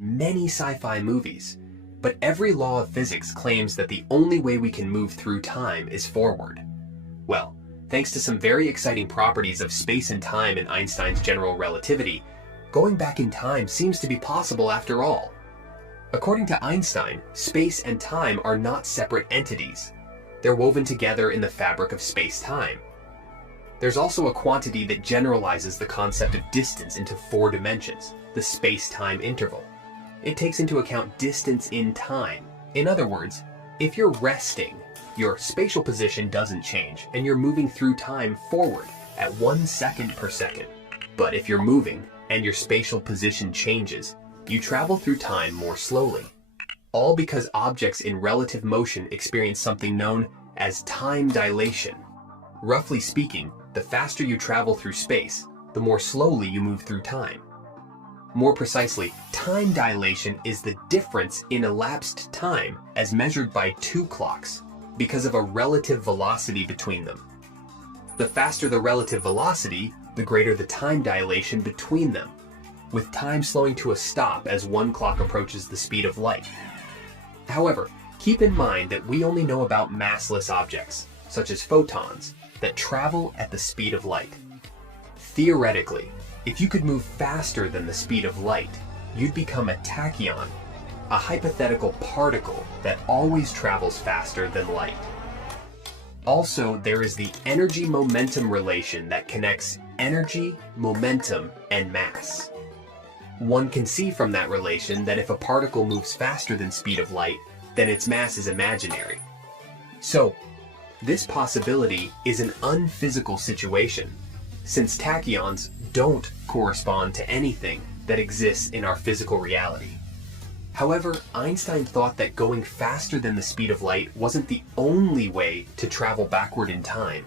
many sci-fi movies, but every law of physics claims that the only way we can move through time is forward. Well, thanks to some very exciting properties of space and time in Einstein's general relativity, going back in time seems to be possible after all. According to Einstein, space and time are not separate entities. They're woven together in the fabric of space-time. There's also a quantity that generalizes the concept of distance into 4 dimensions, the space-time interval. It takes into account distance in time. In other words, if you're resting, your spatial position doesn't change, and you're moving through time forward at 1 second per second. But if you're moving, and your spatial position changes, you travel through time more slowly. All because objects in relative motion experience something known as time dilation. Roughly speaking, the faster you travel through space, the more slowly you move through time. More precisely, time dilation is the difference in elapsed time as measured by 2 clocks because of a relative velocity between them. The faster the relative velocity, the greater the time dilation between them, with time slowing to a stop as 1 clock approaches the speed of light. However, keep in mind that we only know about massless objects, such as photons, that travel at the speed of light. Theoretically, if you could move faster than the speed of light, you'd become a tachyon, a hypothetical particle that always travels faster than light. Also, there is the energy-momentum relation that connects energy, momentum, and mass. One can see from that relation that if a particle moves faster than speed of light, then its mass is imaginary. So, this possibility is an unphysical situation, since tachyons don't correspond to anything that exists in our physical reality. However, Einstein thought that going faster than the speed of light wasn't the only way to travel backward in time.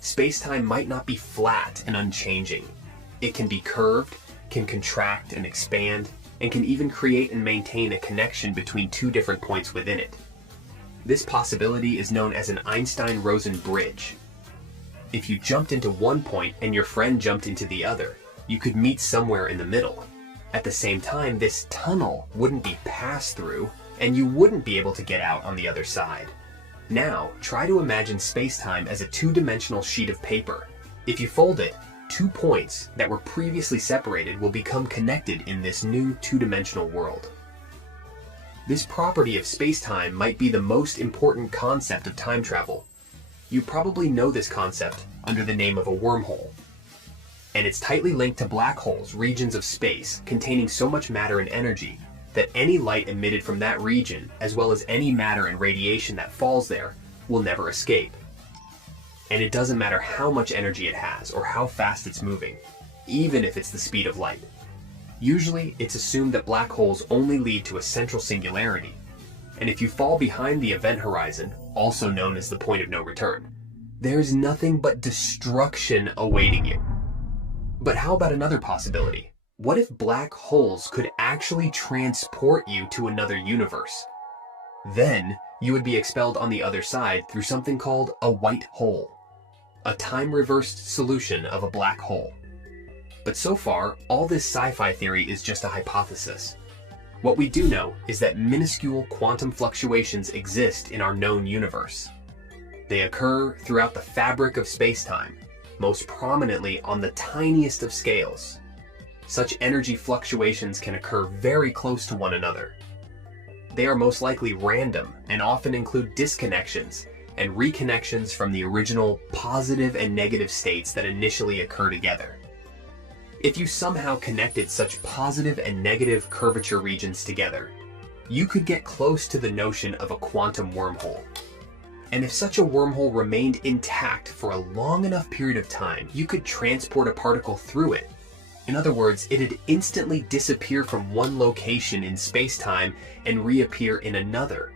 Space-time might not be flat and unchanging. It can be curved, can contract and expand, and can even create and maintain a connection between 2 different points within it. This possibility is known as an Einstein-Rosen bridge. If you jumped into one point and your friend jumped into the other, you could meet somewhere in the middle. At the same time, this tunnel wouldn't be passed through, and you wouldn't be able to get out on the other side. Now, try to imagine space-time as a 2-dimensional sheet of paper. If you fold it, 2 points that were previously separated will become connected in this new 2-dimensional world. This property of space-time might be the most important concept of time travel. You probably know this concept under the name of a wormhole. And it's tightly linked to black holes, regions of space containing so much matter and energy that any light emitted from that region, as well as any matter and radiation that falls there, will never escape. And it doesn't matter how much energy it has or how fast it's moving, even if it's the speed of light. Usually, it's assumed that black holes only lead to a central singularity, and if you fall behind the event horizon, also known as the point of no return, there is nothing but destruction awaiting you. But how about another possibility? What if black holes could actually transport you to another universe? Then, you would be expelled on the other side through something called a white hole, a time-reversed solution of a black hole. But so far, all this sci-fi theory is just a hypothesis. What we do know is that minuscule quantum fluctuations exist in our known universe. They occur throughout the fabric of space-time, most prominently on the tiniest of scales. Such energy fluctuations can occur very close to one another. They are most likely random and often include disconnections and reconnections from the original positive and negative states that initially occur together. If you somehow connected such positive and negative curvature regions together, you could get close to the notion of a quantum wormhole. And if such a wormhole remained intact for a long enough period of time, you could transport a particle through it. In other words, it'd instantly disappear from one location in space-time and reappear in another.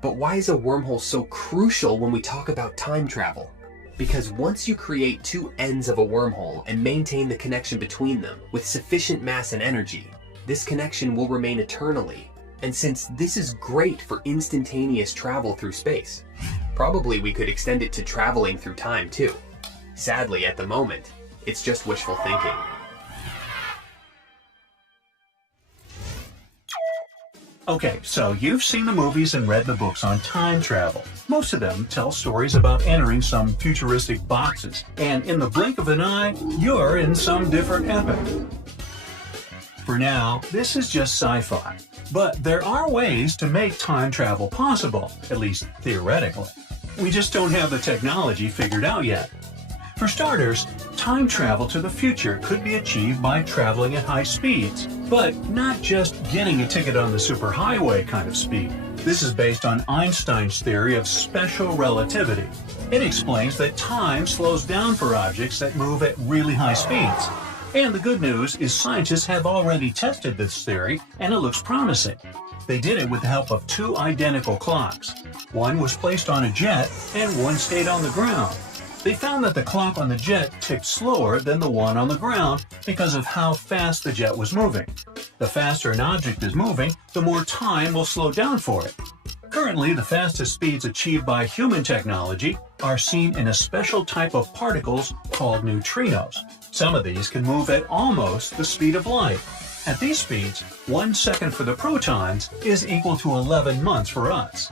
But why is a wormhole so crucial when we talk about time travel? Because once you create 2 ends of a wormhole and maintain the connection between them with sufficient mass and energy, this connection will remain eternally. And since this is great for instantaneous travel through space, probably we could extend it to traveling through time too. Sadly, at the moment, it's just wishful thinking. Okay, so you've seen the movies and read the books on time travel. Most of them tell stories about entering some futuristic boxes, and in the blink of an eye, you're in some different epoch. For now, this is just sci-fi. But there are ways to make time travel possible, at least theoretically. We just don't have the technology figured out yet. For starters, time travel to the future could be achieved by traveling at high speeds, but not just getting a ticket on the superhighway kind of speed. This is based on Einstein's theory of special relativity. It explains that time slows down for objects that move at really high speeds. And the good news is scientists have already tested this theory, and it looks promising. They did it with the help of two identical clocks. One was placed on a jet, and one stayed on the ground. They found that the clock on the jet ticked slower than the one on the ground because of how fast the jet was moving. The faster an object is moving, the more time will slow down for it. Currently, the fastest speeds achieved by human technology are seen in a special type of particles called neutrinos. Some of these can move at almost the speed of light. At these speeds, 1 second for the protons is equal to 11 months for us.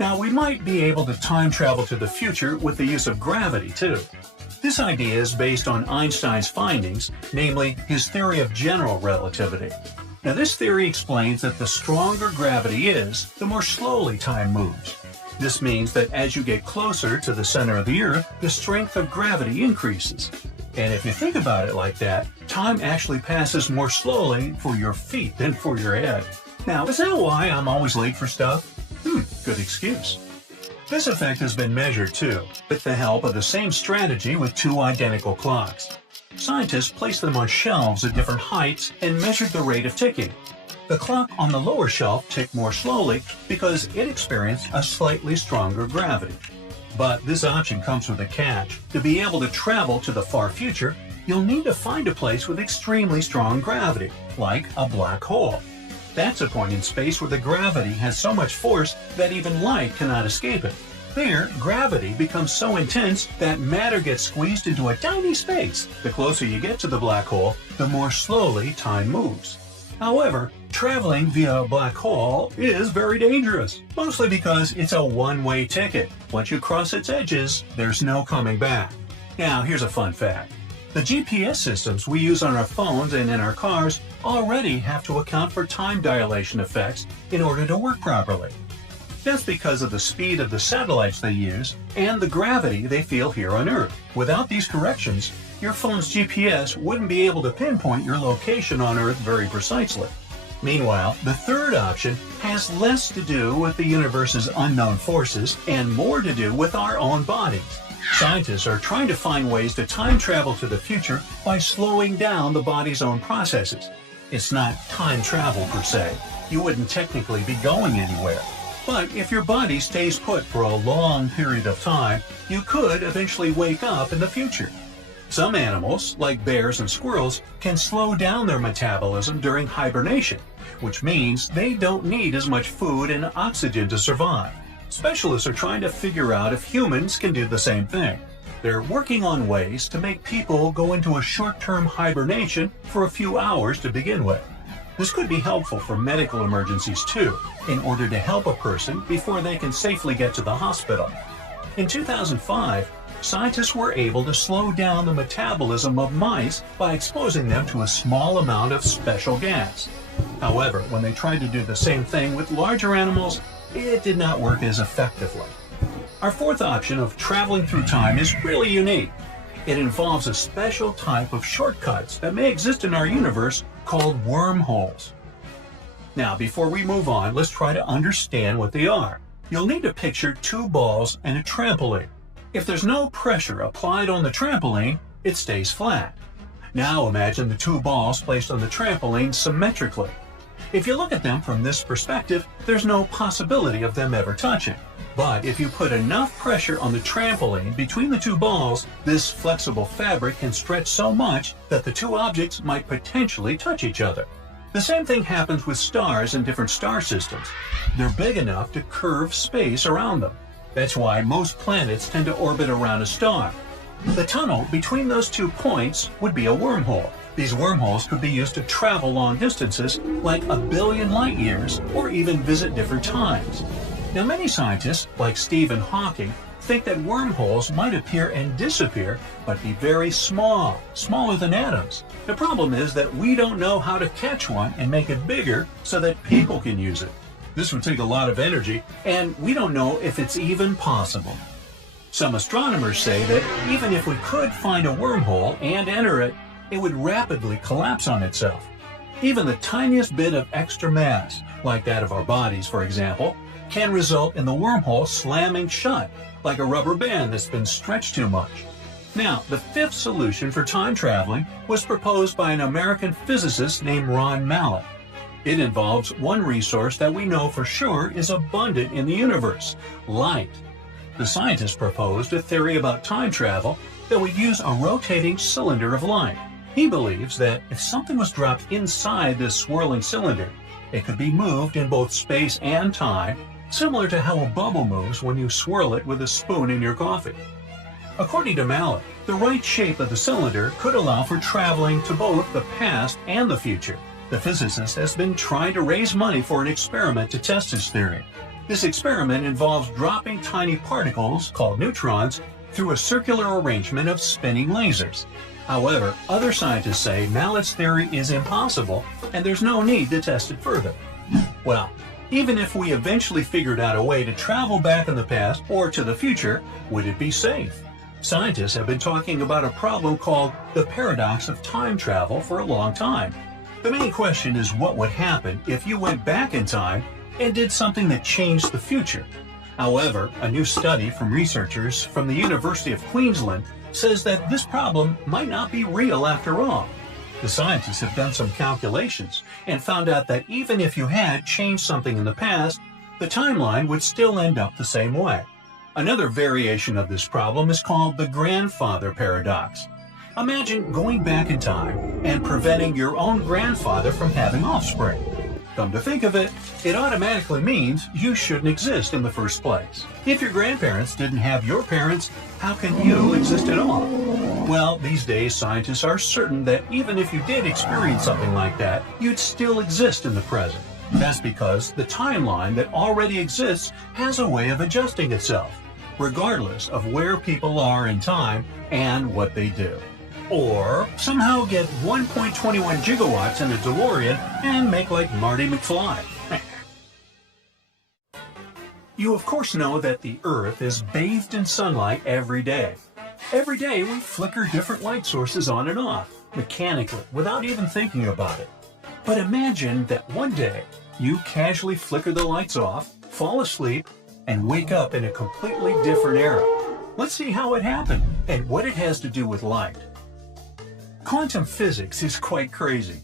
Now, we might be able to time travel to the future with the use of gravity, too. This idea is based on Einstein's findings, namely his theory of general relativity. Now, this theory explains that the stronger gravity is, the more slowly time moves. This means that as you get closer to the center of the Earth, the strength of gravity increases. And if you think about it like that, time actually passes more slowly for your feet than for your head. Now, is that why I'm always late for stuff? Good excuse. This effect has been measured too, with the help of the same strategy with two identical clocks. Scientists placed them on shelves at different heights and measured the rate of ticking. The clock on the lower shelf ticked more slowly because it experienced a slightly stronger gravity. But this option comes with a catch. To be able to travel to the far future, you'll need to find a place with extremely strong gravity, like a black hole. That's a point in space where the gravity has so much force that even light cannot escape it. There, gravity becomes so intense that matter gets squeezed into a tiny space. The closer you get to the black hole, the more slowly time moves. However, traveling via a black hole is very dangerous, mostly because it's a one-way ticket. Once you cross its edges, there's no coming back. Now, here's a fun fact. The GPS systems we use on our phones and in our cars already have to account for time dilation effects in order to work properly. That's because of the speed of the satellites they use and the gravity they feel here on Earth. Without these corrections, your phone's GPS wouldn't be able to pinpoint your location on Earth very precisely. Meanwhile, the third option has less to do with the universe's unknown forces and more to do with our own bodies. Scientists are trying to find ways to time travel to the future by slowing down the body's own processes. It's not time travel per se. You wouldn't technically be going anywhere. But if your body stays put for a long period of time, you could eventually wake up in the future. Some animals, like bears and squirrels, can slow down their metabolism during hibernation, which means they don't need as much food and oxygen to survive. Specialists are trying to figure out if humans can do the same thing. They're working on ways to make people go into a short-term hibernation for a few hours to begin with. This could be helpful for medical emergencies too, in order to help a person before they can safely get to the hospital. In 2005, scientists were able to slow down the metabolism of mice by exposing them to a small amount of special gas. However, when they tried to do the same thing with larger animals, it did not work as effectively. Our fourth option of traveling through time is really unique. It involves a special type of shortcuts that may exist in our universe called wormholes. Now, before we move on, let's try to understand what they are. You'll need to picture two balls and a trampoline. If there's no pressure applied on the trampoline, it stays flat. Now imagine the two balls placed on the trampoline symmetrically. If you look at them from this perspective, there's no possibility of them ever touching. But if you put enough pressure on the trampoline between the two balls, this flexible fabric can stretch so much that the two objects might potentially touch each other. The same thing happens with stars in different star systems. They're big enough to curve space around them. That's why most planets tend to orbit around a star. The tunnel between those 2 points would be a wormhole. These wormholes could be used to travel long distances, like 1 billion light years, or even visit different times. Now, many scientists, like Stephen Hawking, think that wormholes might appear and disappear, but be very small, smaller than atoms. The problem is that we don't know how to catch one and make it bigger so that people can use it. This would take a lot of energy, and we don't know if it's even possible. Some astronomers say that even if we could find a wormhole and enter it, it would rapidly collapse on itself. Even the tiniest bit of extra mass, like that of our bodies, for example, can result in the wormhole slamming shut, like a rubber band that's been stretched too much. Now, the fifth solution for time traveling was proposed by an American physicist named Ron Mallett. It involves one resource that we know for sure is abundant in the universe: light. The scientist proposed a theory about time travel that would use a rotating cylinder of light. He believes that if something was dropped inside this swirling cylinder, it could be moved in both space and time, similar to how a bubble moves when you swirl it with a spoon in your coffee. According to Mallett, the right shape of the cylinder could allow for traveling to both the past and the future. The physicist has been trying to raise money for an experiment to test his theory. This experiment involves dropping tiny particles, called neutrons, through a circular arrangement of spinning lasers. However, other scientists say Mallett's theory is impossible, and there's no need to test it further. Well, even if we eventually figured out a way to travel back in the past or to the future, would it be safe? Scientists have been talking about a problem called the paradox of time travel for a long time. The main question is what would happen if you went back in time and did something that changed the future. However, a new study from researchers from the University of Queensland says that this problem might not be real after all. The scientists have done some calculations and found out that even if you had changed something in the past, the timeline would still end up the same way. Another variation of this problem is called the grandfather paradox. Imagine going back in time and preventing your own grandfather from having offspring. Come to think of it, it automatically means you shouldn't exist in the first place. If your grandparents didn't have your parents, how can you exist at all? Well, these days scientists are certain that even if you did experience something like that, you'd still exist in the present. That's because the timeline that already exists has a way of adjusting itself, regardless of where people are in time and what they do. Or somehow get 1.21 gigawatts in a DeLorean and make like Marty McFly. You of course know that the Earth is bathed in sunlight every day. Every day we flicker different light sources on and off, mechanically, without even thinking about it. But imagine that one day you casually flicker the lights off, fall asleep, and wake up in a completely different era. Let's see how it happened and what it has to do with light. Quantum physics is quite crazy.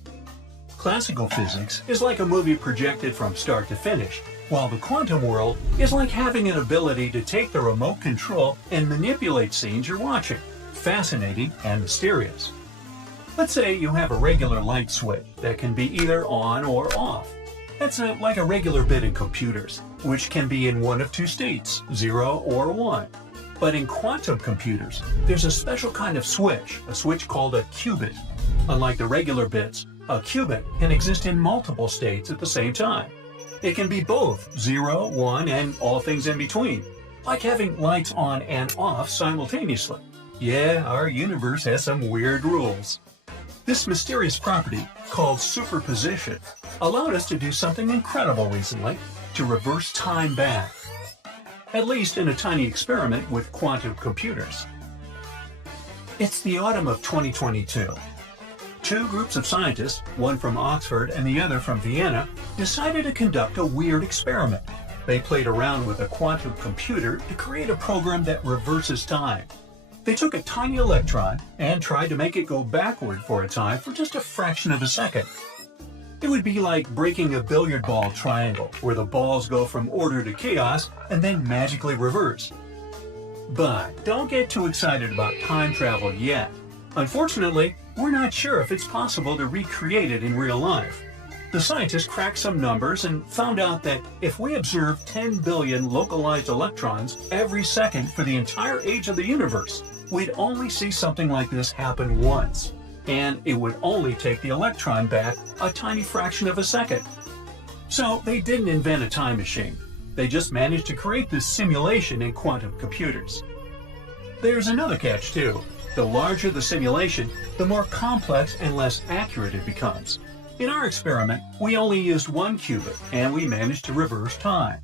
Classical physics is like a movie projected from start to finish, while the quantum world is like having an ability to take the remote control and manipulate scenes you're watching. Fascinating and mysterious. Let's say you have a regular light switch that can be either on or off. That's like a regular bit in computers, which can be in one of two states, 0 or 1. But in quantum computers, there's a special kind of switch, a switch called a qubit. Unlike the regular bits, a qubit can exist in multiple states at the same time. It can be both 0, 1, and all things in between, like having lights on and off simultaneously. Yeah, our universe has some weird rules. This mysterious property, called superposition, allowed us to do something incredible recently, to reverse time back. At least in a tiny experiment with quantum computers. It's the autumn of 2022. Two groups of scientists, one from Oxford and the other from Vienna, decided to conduct a weird experiment. They played around with a quantum computer to create a program that reverses time. They took a tiny electron and tried to make it go backward for a time for just a fraction of a second. It would be like breaking a billiard ball triangle, where the balls go from order to chaos and then magically reverse. But don't get too excited about time travel yet. Unfortunately, we're not sure if it's possible to recreate it in real life. The scientists cracked some numbers and found out that if we observe 10 billion localized electrons every second for the entire age of the universe, we'd only see something like this happen once. and it would only take the electron back a tiny fraction of a second. So they didn't invent a time machine. They just managed to create this simulation in quantum computers. There's another catch too. The larger the simulation, the more complex and less accurate it becomes. In our experiment, we only used 1 qubit, and we managed to reverse time.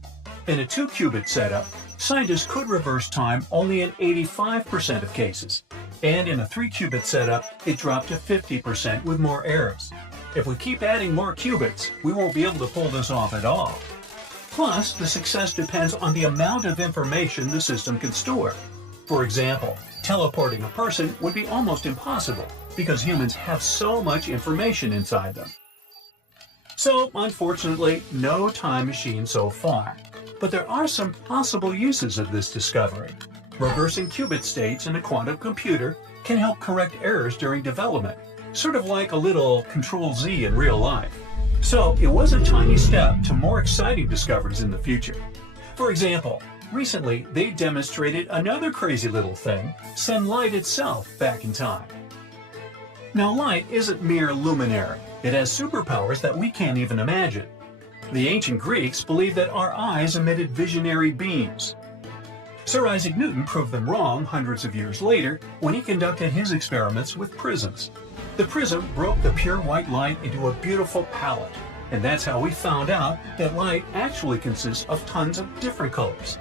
In a 2-qubit setup, scientists could reverse time only in 85% of cases. And in a 3-qubit setup, it dropped to 50% with more errors. If we keep adding more qubits, we won't be able to pull this off at all. Plus, the success depends on the amount of information the system can store. For example, teleporting a person would be almost impossible because humans have so much information inside them. So, unfortunately, no time machine so far. But there are some possible uses of this discovery. Reversing qubit states in a quantum computer can help correct errors during development, sort of like a little Control-Z in real life. So it was a tiny step to more exciting discoveries in the future. For example, recently they demonstrated another crazy little thing, send light itself back in time. Now light isn't mere luminary, it has superpowers that we can't even imagine. The ancient Greeks believed that our eyes emitted visionary beams. Sir Isaac Newton proved them wrong hundreds of years later when he conducted his experiments with prisms. The prism broke the pure white light into a beautiful palette, and that's how we found out that light actually consists of tons of different colors.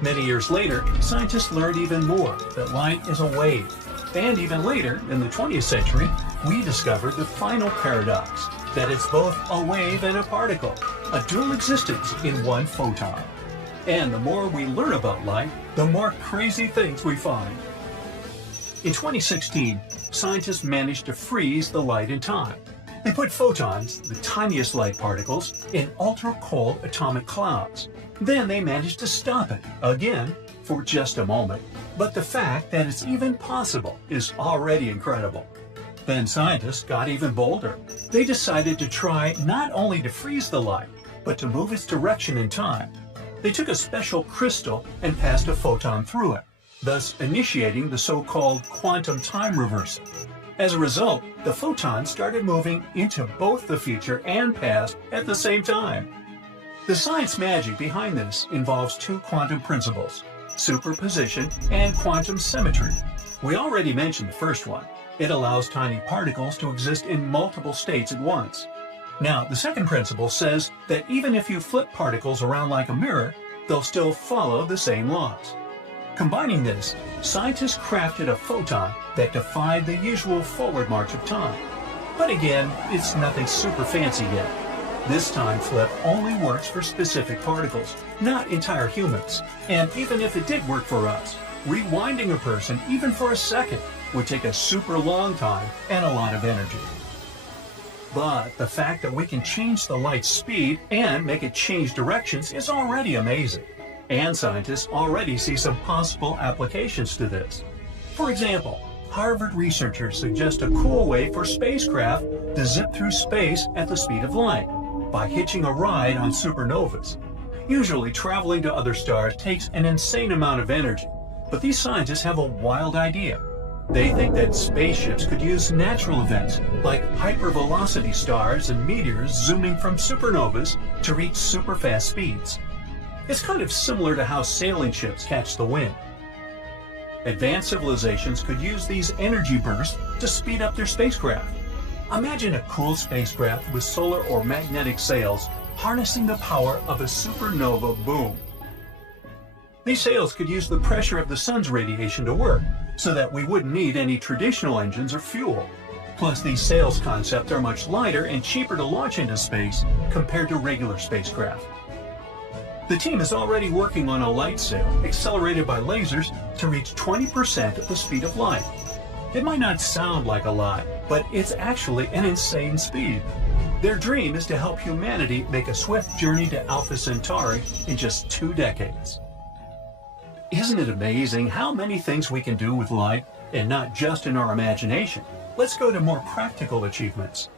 Many years later, scientists learned even more, that light is a wave. And even later, in the 20th century, we discovered the final paradox, that it's both a wave and a particle, a dual existence in one photon. And the more we learn about light, the more crazy things we find. In 2016, scientists managed to freeze the light in time. They put photons, the tiniest light particles, in ultra-cold atomic clouds. Then they managed to stop it, again, for just a moment. But the fact that it's even possible is already incredible. Then scientists got even bolder. They decided to try not only to freeze the light, but to move its direction in time. They took a special crystal and passed a photon through it, thus initiating the so-called quantum time reversal. As a result, the photon started moving into both the future and past at the same time. The science magic behind this involves 2 quantum principles, superposition and quantum symmetry. We already mentioned the first one. It allows tiny particles to exist in multiple states at once. Now, the second principle says that even if you flip particles around like a mirror, they'll still follow the same laws. Combining this, scientists crafted a photon that defied the usual forward march of time. But again, it's nothing super fancy yet. This time flip only works for specific particles, not entire humans. And even if it did work for us, rewinding a person even for a second would take a super long time and a lot of energy. But the fact that we can change the light's speed and make it change directions is already amazing. And scientists already see some possible applications to this. For example, Harvard researchers suggest a cool way for spacecraft to zip through space at the speed of light by hitching a ride on supernovas. Usually traveling to other stars takes an insane amount of energy, but these scientists have a wild idea. They think that spaceships could use natural events like hypervelocity stars and meteors zooming from supernovas to reach super-fast speeds. It's kind of similar to how sailing ships catch the wind. Advanced civilizations could use these energy bursts to speed up their spacecraft. Imagine a cool spacecraft with solar or magnetic sails harnessing the power of a supernova boom. These sails could use the pressure of the sun's radiation to work, so that we wouldn't need any traditional engines or fuel. Plus, these sails concepts are much lighter and cheaper to launch into space compared to regular spacecraft. The team is already working on a light sail accelerated by lasers to reach 20% of the speed of light. It might not sound like a lot, but it's actually an insane speed. Their dream is to help humanity make a swift journey to Alpha Centauri in just 2 decades. Isn't it amazing how many things we can do with light, and not just in our imagination? Let's go to more practical achievements.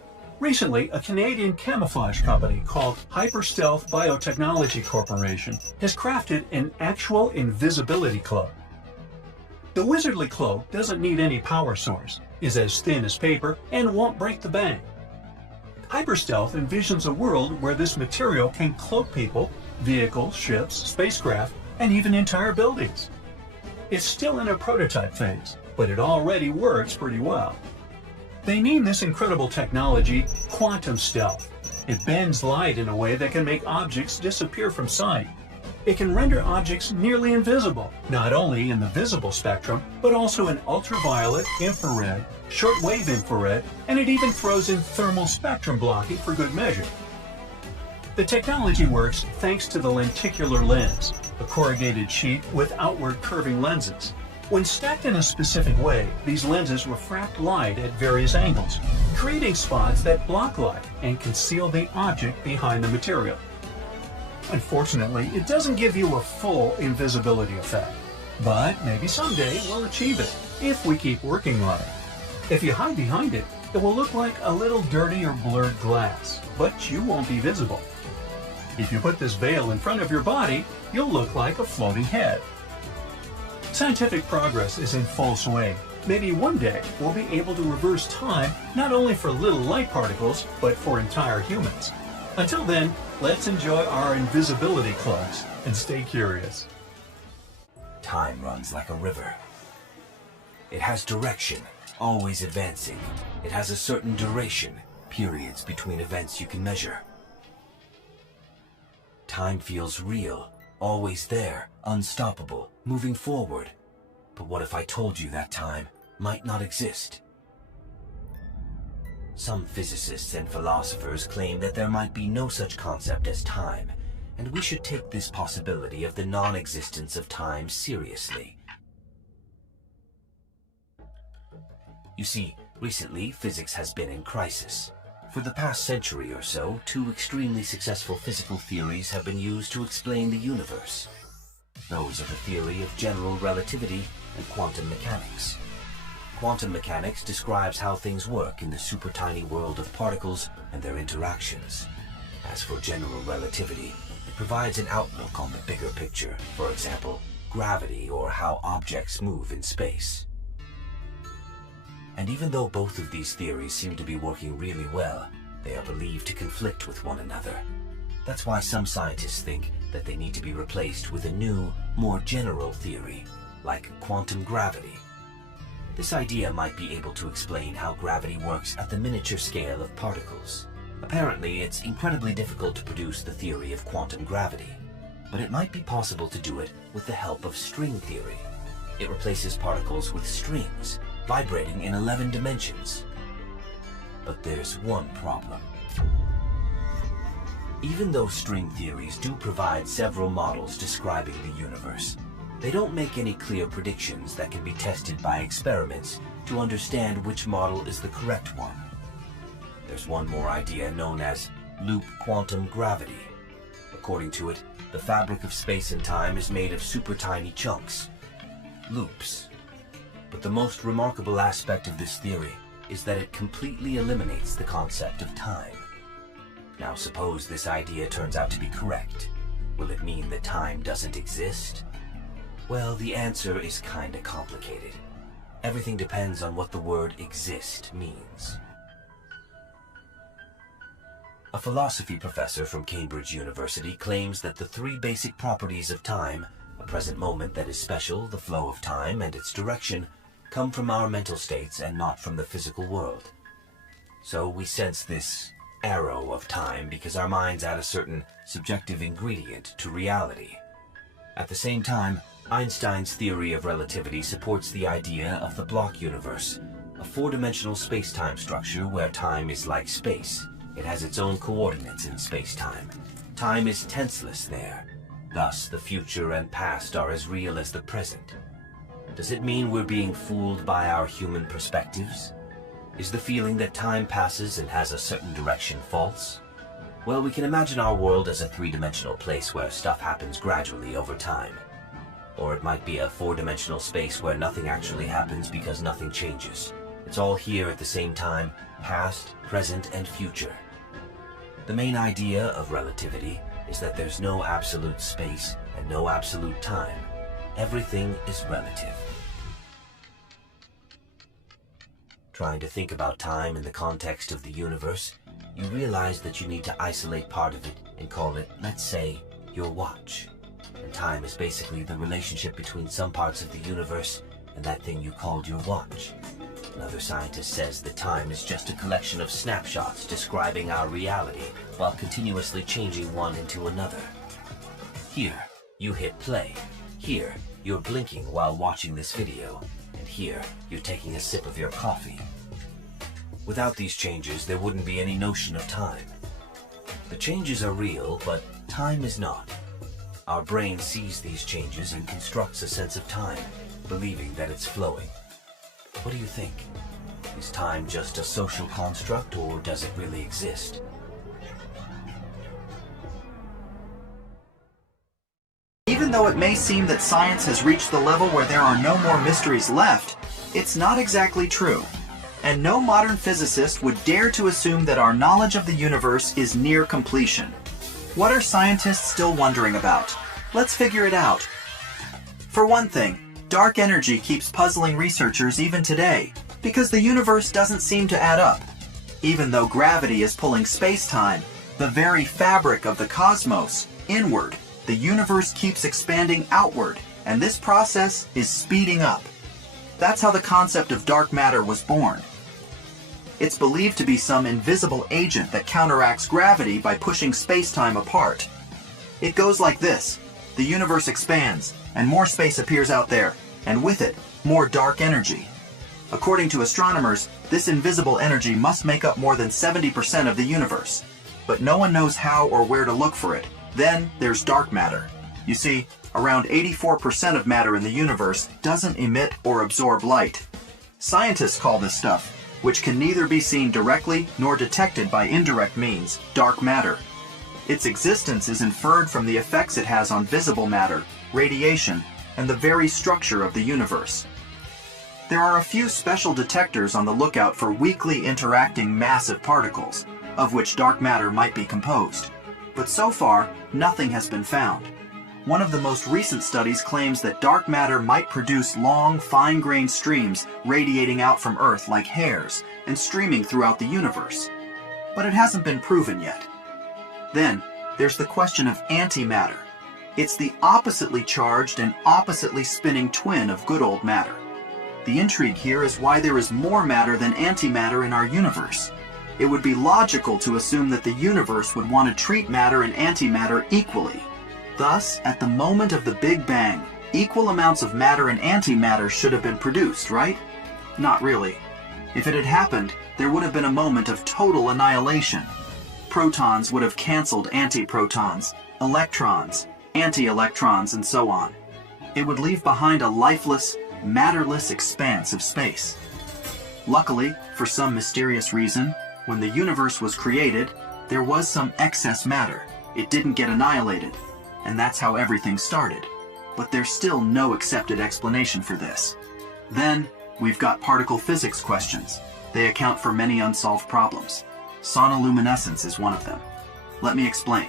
Recently, a Canadian camouflage company called Hyperstealth Biotechnology Corporation has crafted an actual invisibility cloak. The wizardly cloak doesn't need any power source. is as thin as paper and won't break the bank. Hyperstealth envisions a world where this material can cloak people, vehicles, ships, spacecraft, and even entire buildings. It's still in a prototype phase, but it already works pretty well. They name this incredible technology quantum stealth. It bends light in a way that can make objects disappear from sight. It can render objects nearly invisible, not only in the visible spectrum, but also in ultraviolet, infrared, shortwave infrared, and it even throws in thermal spectrum blocking for good measure. The technology works thanks to the lenticular lens, a corrugated sheet with outward curving lenses. When stacked in a specific way, these lenses refract light at various angles, creating spots that block light and conceal the object behind the material. Unfortunately, it doesn't give you a full invisibility effect, but maybe someday we'll achieve it if we keep working on it. If you hide behind it, it will look like a little dirty or blurred glass, but you won't be visible. If you put this veil in front of your body, you'll look like a floating head. Scientific progress is in full swing. Maybe one day we'll be able to reverse time not only for little light particles, but for entire humans. Until then, let's enjoy our invisibility cloaks and stay curious. Time runs like a river. It has direction, always advancing. It has a certain duration, periods between events you can measure. Time feels real, always there, unstoppable, moving forward. But what if I told you that time might not exist? Some physicists and philosophers claim that there might be no such concept as time, and we should take this possibility of the non-existence of time seriously. You see, recently physics has been in crisis. For the past century or so, two extremely successful physical theories have been used to explain the universe. Those are the theory of general relativity and quantum mechanics. Quantum mechanics describes how things work in the super tiny world of particles and their interactions. As for general relativity, it provides an outlook on the bigger picture, for example, gravity or how objects move in space. And even though both of these theories seem to be working really well, they are believed to conflict with one another. That's why some scientists think that they need to be replaced with a new, more general theory, like quantum gravity. This idea might be able to explain how gravity works at the miniature scale of particles. Apparently, it's incredibly difficult to produce the theory of quantum gravity, but it might be possible to do it with the help of string theory. It replaces particles with strings, vibrating in 11 dimensions. But there's one problem. Even though string theories do provide several models describing the universe, they don't make any clear predictions that can be tested by experiments to understand which model is the correct one. There's one more idea known as loop quantum gravity. According to it, the fabric of space and time is made of super tiny chunks, loops. But the most remarkable aspect of this theory is that it completely eliminates the concept of time. Now suppose this idea turns out to be correct. Will it mean that time doesn't exist? Well, the answer is kinda complicated. Everything depends on what the word exist means. A philosophy professor from Cambridge University claims that the three basic properties of time, a present moment that is special, the flow of time, and its direction, come from our mental states and not from the physical world. So we sense this arrow of time because our minds add a certain subjective ingredient to reality. At the same time, Einstein's theory of relativity supports the idea of the block universe, a four-dimensional space-time structure where time is like space. It has its own coordinates in space-time. Time is tenseless there. Thus, the future and past are as real as the present. Does it mean we're being fooled by our human perspectives? Is the feeling that time passes and has a certain direction false? Well, we can imagine our world as a three-dimensional place where stuff happens gradually over time. Or it might be a four-dimensional space where nothing actually happens because nothing changes. It's all here at the same time, past, present, and future. The main idea of relativity is that there's no absolute space and no absolute time. Everything is relative. Trying to think about time in the context of the universe, you realize that you need to isolate part of it and call it, let's say, your watch. And time is basically the relationship between some parts of the universe and that thing you called your watch. Another scientist says that time is just a collection of snapshots describing our reality while continuously changing one into another. Here, you hit play. Here, you're blinking while watching this video. And here, you're taking a sip of your coffee. Without these changes, there wouldn't be any notion of time. The changes are real, but time is not. Our brain sees these changes and constructs a sense of time, believing that it's flowing. What do you think? Is time just a social construct, or does it really exist? Even though it may seem that science has reached the level where there are no more mysteries left, it's not exactly true. And no modern physicist would dare to assume that our knowledge of the universe is near completion. What are scientists still wondering about? Let's figure it out. For one thing, dark energy keeps puzzling researchers even today, because the universe doesn't seem to add up. Even though gravity is pulling space-time, the very fabric of the cosmos, inward, the universe keeps expanding outward, and this process is speeding up. That's how the concept of dark matter was born. It's believed to be some invisible agent that counteracts gravity by pushing space-time apart. It goes like this. The universe expands, and more space appears out there, and with it, more dark energy. According to astronomers, this invisible energy must make up more than 70% of the universe. But no one knows how or where to look for it. Then there's dark matter. You see, around 84% of matter in the universe doesn't emit or absorb light. Scientists call this stuff, which can neither be seen directly nor detected by indirect means, dark matter. Its existence is inferred from the effects it has on visible matter, radiation, and the very structure of the universe. There are a few special detectors on the lookout for weakly interacting massive particles, of which dark matter might be composed. But so far, nothing has been found. One of the most recent studies claims that dark matter might produce long, fine-grained streams radiating out from Earth like hairs and streaming throughout the universe. But it hasn't been proven yet. Then, there's the question of antimatter. It's the oppositely charged and oppositely spinning twin of good old matter. The intrigue here is why there is more matter than antimatter in our universe. It would be logical to assume that the universe would want to treat matter and antimatter equally. Thus, at the moment of the Big Bang, equal amounts of matter and antimatter should have been produced, right? Not really. If it had happened, there would have been a moment of total annihilation. Protons would have canceled antiprotons, electrons, anti-electrons, and so on. It would leave behind a lifeless, matterless expanse of space. Luckily, for some mysterious reason, when the universe was created, there was some excess matter. It didn't get annihilated, and that's how everything started. But there's still no accepted explanation for this. Then, we've got particle physics questions. They account for many unsolved problems. Sonoluminescence is one of them. Let me explain.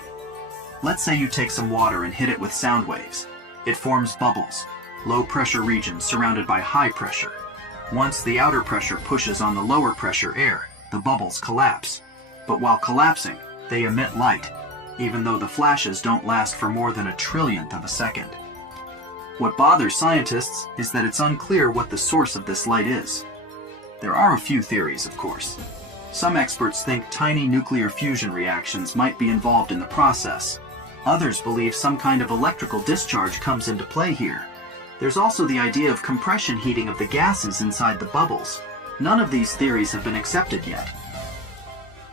Let's say you take some water and hit it with sound waves. It forms bubbles, low-pressure regions surrounded by high pressure. Once the outer pressure pushes on the lower pressure air, the bubbles collapse. But while collapsing, they emit light, even though the flashes don't last for more than a trillionth of a second. What bothers scientists is that it's unclear what the source of this light is. There are a few theories, of course. Some experts think tiny nuclear fusion reactions might be involved in the process. Others believe some kind of electrical discharge comes into play here. There's also the idea of compression heating of the gases inside the bubbles. None of these theories have been accepted yet.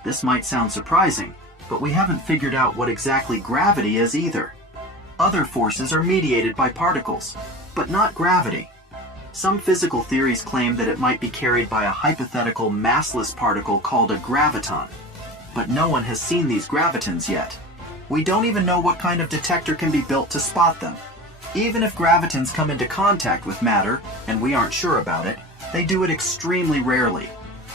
This might sound surprising, but we haven't figured out what exactly gravity is either. Other forces are mediated by particles, but not gravity. Some physical theories claim that it might be carried by a hypothetical massless particle called a graviton. But no one has seen these gravitons yet. We don't even know what kind of detector can be built to spot them. Even if gravitons come into contact with matter, and we aren't sure about it, they do it extremely rarely.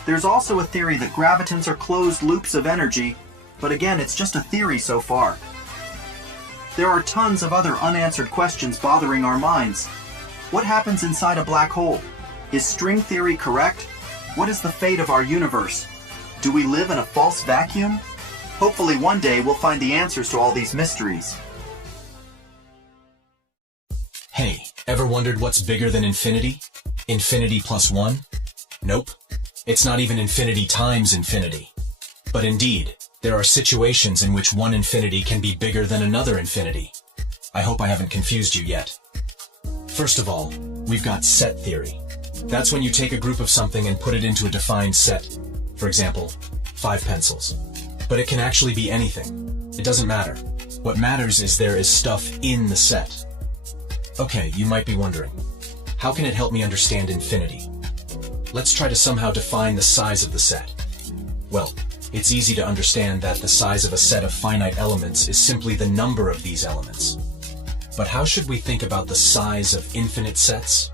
There's also a theory that gravitons are closed loops of energy, but again, it's just a theory so far. There are tons of other unanswered questions bothering our minds. What happens inside a black hole? Is string theory correct? What is the fate of our universe? Do we live in a false vacuum? Hopefully one day we'll find the answers to all these mysteries. Hey, ever wondered what's bigger than infinity? Infinity plus one? Nope. It's not even infinity times infinity. But indeed, there are situations in which one infinity can be bigger than another infinity. I hope I haven't confused you yet. First of all, we've got set theory. That's when you take a group of something and put it into a defined set. For example, 5 pencils. But it can actually be anything. It doesn't matter. What matters is there is stuff in the set. Okay, you might be wondering, how can it help me understand infinity? Let's try to somehow define the size of the set. Well, it's easy to understand that the size of a set of finite elements is simply the number of these elements. But how should we think about the size of infinite sets?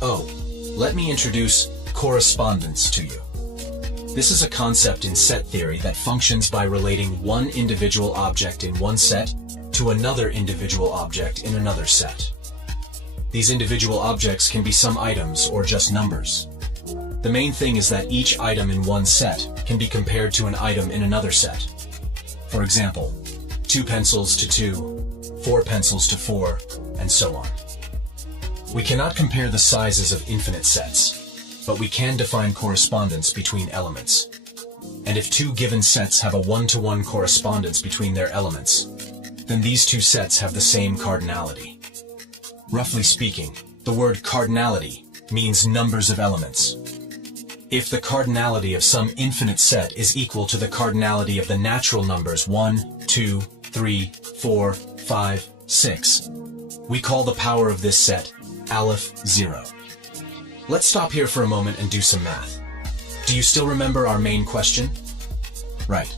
Oh, let me introduce correspondence to you. This is a concept in set theory that functions by relating one individual object in one set to another individual object in another set. These individual objects can be some items or just numbers. The main thing is that each item in one set can be compared to an item in another set. For example, 2 pencils to 2, 4 pencils to 4, and so on. We cannot compare the sizes of infinite sets, but we can define correspondence between elements. And if 2 given sets have a one-to-one correspondence between their elements, then these 2 sets have the same cardinality. Roughly speaking, the word cardinality means numbers of elements. If the cardinality of some infinite set is equal to the cardinality of the natural numbers 1, 2, 3, 4, 5, 6, we call the power of this set Aleph 0. Let's stop here for a moment and do some math. Do you still remember our main question? Right.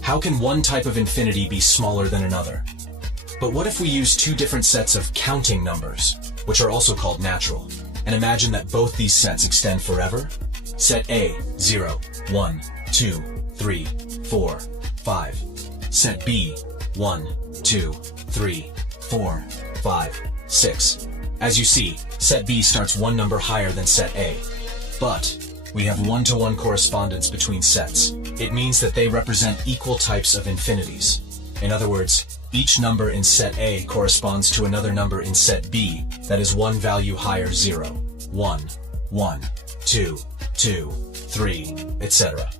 How can one type of infinity be smaller than another? But what if we use 2 different sets of counting numbers, which are also called natural, and imagine that both these sets extend forever? Set A, 0, 1, 2, 3, 4, 5. Set B, 1, 2, 3, 4, 5, 6. As you see, set B starts one number higher than set A. But we have one-to-one correspondence between sets. It means that they represent equal types of infinities. In other words, each number in set A corresponds to another number in set B that is one value higher 0, 1, 1, 2, 2, 3, etc.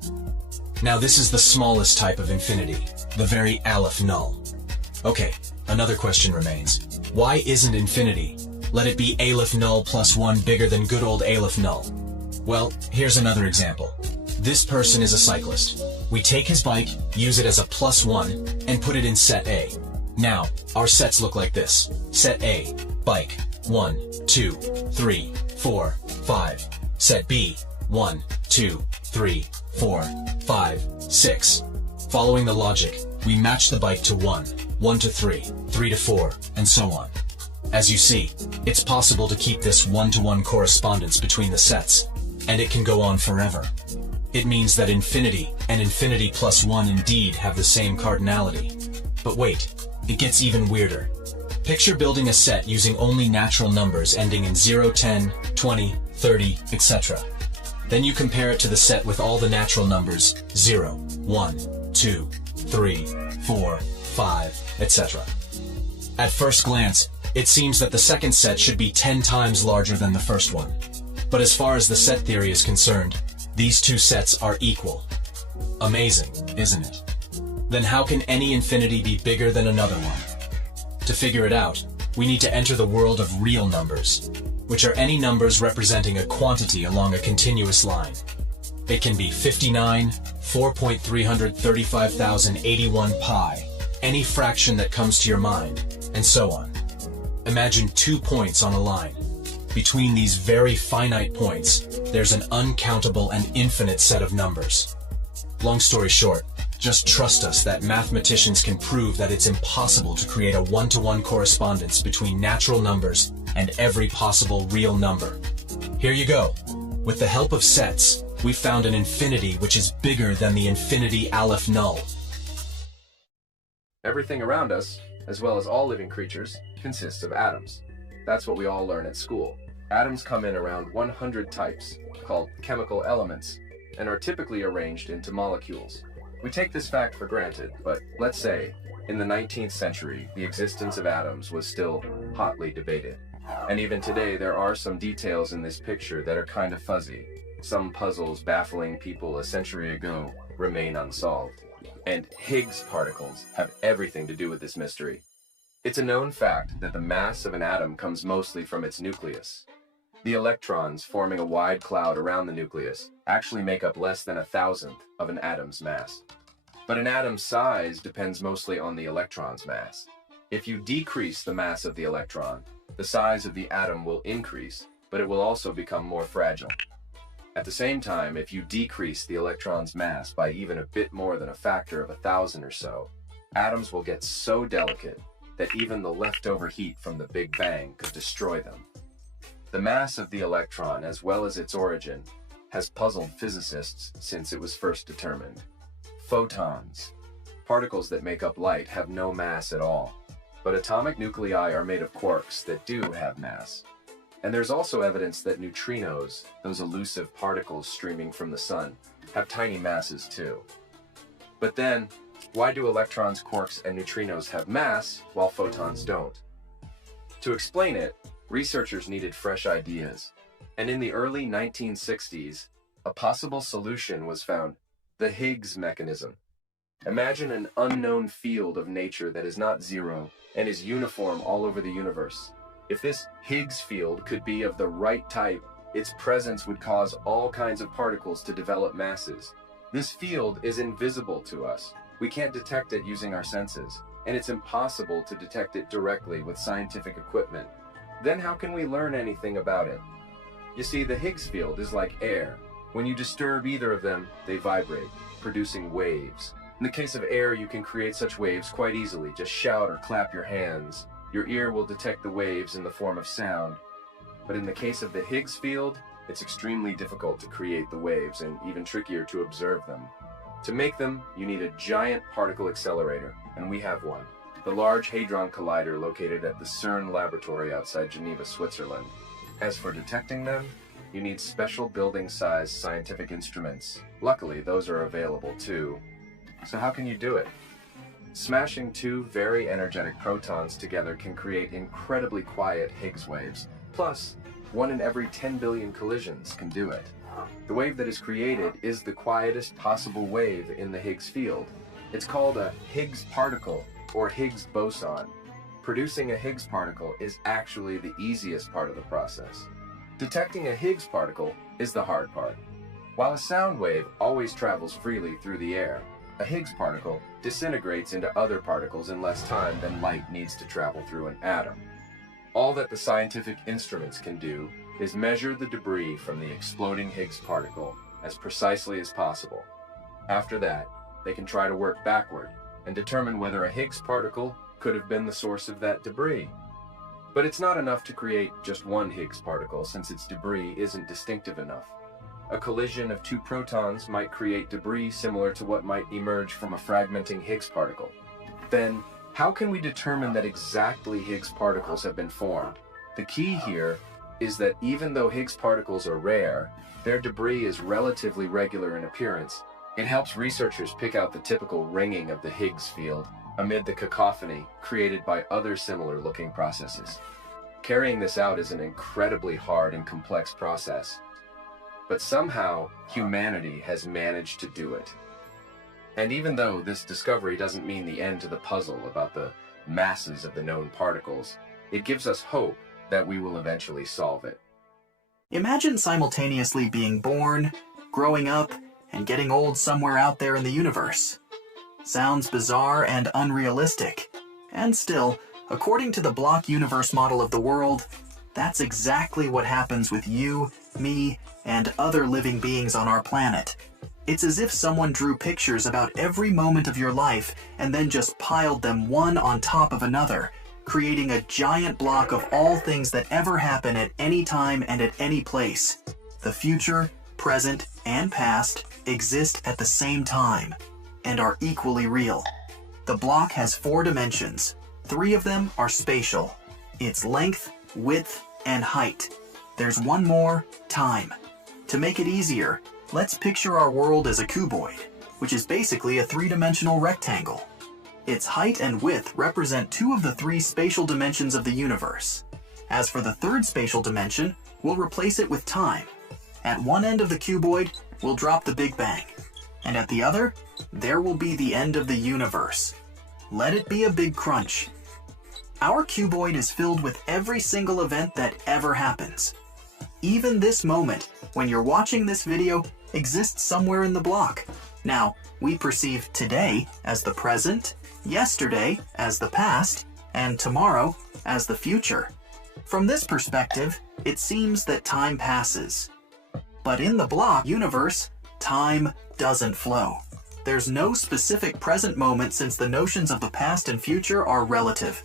Now this is the smallest type of infinity, the very Aleph null. Okay, another question remains. Why isn't infinity, let it be Aleph null plus 1 bigger than good old Aleph null? Well, here's another example. This person is a cyclist. We take his bike, use it as a +1, and put it in set A. Now, our sets look like this. Set A, bike, 1, 2, 3, 4, 5. Set B, 1, 2, 3, 4, 5, 6. Following the logic, we match the bike to 1, 1 to 3, 3 to 4, and so on. As you see, it's possible to keep this one-to-one correspondence between the sets, and it can go on forever. It means that infinity and infinity plus 1 indeed have the same cardinality. But wait, it gets even weirder. Picture building a set using only natural numbers ending in 0, 10, 20, 30, etc. Then you compare it to the set with all the natural numbers 0, 1, 2, 3, 4, 5, etc. At first glance, it seems that the second set should be 10 times larger than the first one. But as far as the set theory is concerned, these 2 sets are equal. Amazing, isn't it? Then how can any infinity be bigger than another one? To figure it out, we need to enter the world of real numbers, which are any numbers representing a quantity along a continuous line. It can be 59, 4.335,081 pi, any fraction that comes to your mind, and so on. Imagine 2 points on a line. Between these very finite points, there's an uncountable and infinite set of numbers. Long story short, just trust us that mathematicians can prove that it's impossible to create a one-to-one correspondence between natural numbers and every possible real number. Here you go. With the help of sets, we found an infinity which is bigger than the infinity Aleph null. Everything around us, as well as all living creatures, consists of atoms. That's what we all learn at school. Atoms come in around 100 types, called chemical elements, and are typically arranged into molecules. We take this fact for granted, but let's say, in the 19th century, the existence of atoms was still hotly debated. And even today, there are some details in this picture that are kind of fuzzy. Some puzzles baffling people a century ago remain unsolved. And Higgs particles have everything to do with this mystery. It's a known fact that the mass of an atom comes mostly from its nucleus. The electrons forming a wide cloud around the nucleus actually make up less than 1,000th of an atom's mass. But an atom's size depends mostly on the electron's mass. If you decrease the mass of the electron, the size of the atom will increase, but it will also become more fragile. At the same time, if you decrease the electron's mass by even a bit more than a factor of 1,000 or so, atoms will get so delicate that even the leftover heat from the Big Bang could destroy them. The mass of the electron, as well as its origin, has puzzled physicists since it was first determined. Photons, particles that make up light, have no mass at all, but atomic nuclei are made of quarks that do have mass. And there's also evidence that neutrinos, those elusive particles streaming from the sun, have tiny masses too. But then, why do electrons, quarks, and neutrinos have mass while photons don't? To explain it, researchers needed fresh ideas, and in the early 1960s, a possible solution was found: the Higgs mechanism. Imagine an unknown field of nature that is not zero and is uniform all over the universe. If this Higgs field could be of the right type, its presence would cause all kinds of particles to develop masses. This field is invisible to us. We can't detect it using our senses, and it's impossible to detect it directly with scientific equipment. Then how can we learn anything about it? You see, the Higgs field is like air. When you disturb either of them, they vibrate, producing waves. In the case of air, you can create such waves quite easily. Just shout or clap your hands. Your ear will detect the waves in the form of sound. But in the case of the Higgs field, it's extremely difficult to create the waves and even trickier to observe them. To make them, you need a giant particle accelerator, and we have one. The Large Hadron Collider located at the CERN laboratory outside Geneva, Switzerland. As for detecting them, you need special building-sized scientific instruments. Luckily, those are available too. So how can you do it? Smashing two very energetic protons together can create incredibly quiet Higgs waves. Plus, 1 in every 10 billion collisions can do it. The wave that is created is the quietest possible wave in the Higgs field. It's called a Higgs particle, or Higgs boson. Producing a Higgs particle is actually the easiest part of the process. Detecting a Higgs particle is the hard part. While a sound wave always travels freely through the air, a Higgs particle disintegrates into other particles in less time than light needs to travel through an atom. All that the scientific instruments can do is measure the debris from the exploding Higgs particle as precisely as possible. After that, they can try to work backward and determine whether a Higgs particle could have been the source of that debris. But it's not enough to create just one Higgs particle, since its debris isn't distinctive enough. A collision of two protons might create debris similar to what might emerge from a fragmenting Higgs particle. Then, how can we determine that exactly Higgs particles have been formed? The key here is that even though Higgs particles are rare, their debris is relatively regular in appearance. It helps researchers pick out the typical ringing of the Higgs field amid the cacophony created by other similar-looking processes. Carrying this out is an incredibly hard and complex process. But somehow, humanity has managed to do it. And even though this discovery doesn't mean the end to the puzzle about the masses of the known particles, it gives us hope that we will eventually solve it. Imagine simultaneously being born, growing up, and getting old somewhere out there in the universe. Sounds bizarre and unrealistic. And still, according to the block universe model of the world, that's exactly what happens with you, me, and other living beings on our planet. It's as if someone drew pictures about every moment of your life and then just piled them one on top of another, creating a giant block of all things that ever happen at any time and at any place. The future, present, and past exist at the same time and are equally real. The block has 4 dimensions. 3 of them are spatial. Its length, width, and height. there's one more: time. To make it easier, let's picture our world as a cuboid, which is basically a three-dimensional rectangle. Its height and width represent two of the three spatial dimensions of the universe. As for the third spatial dimension, we'll replace it with time. At one end of the cuboid, we'll drop the Big Bang, and at the other, there will be the end of the universe. Let it be a big crunch. Our cuboid is filled with every single event that ever happens. Even this moment, when you're watching this video, exists somewhere in the block. Now, we perceive today as the present, yesterday as the past, and tomorrow as the future. From this perspective, it seems that time passes. But in the block universe, time doesn't flow. There's no specific present moment since the notions of the past and future are relative.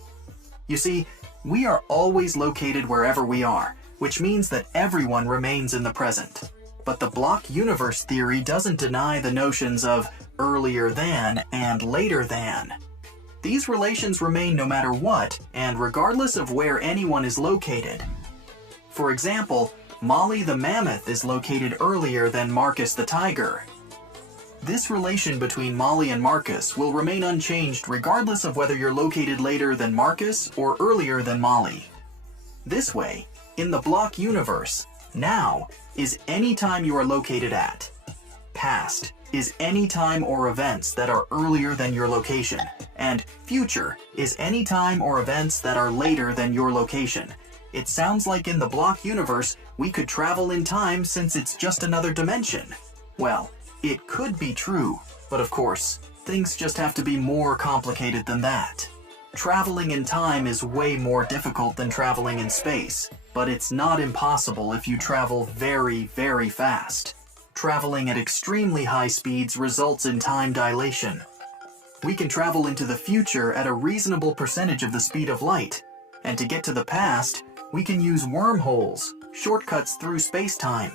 You see, we are always located wherever we are, which means that everyone remains in the present. But the block universe theory doesn't deny the notions of earlier than and later than. These relations remain no matter what, and regardless of where anyone is located. For example, Molly the mammoth is located earlier than Marcus the tiger. This relation between Molly and Marcus will remain unchanged regardless of whether you're located later than Marcus or earlier than Molly. This way, in the block universe, now is any time you are located at. Past is any time or events that are earlier than your location, and future is any time or events that are later than your location. It sounds like in the block universe, we could travel in time since it's just another dimension. Well, it could be true, but of course, things just have to be more complicated than that. Traveling in time is way more difficult than traveling in space, but it's not impossible if you travel very, very fast. Traveling at extremely high speeds results in time dilation. We can travel into the future at a reasonable percentage of the speed of light, and to get to the past, we can use wormholes, shortcuts through space-time.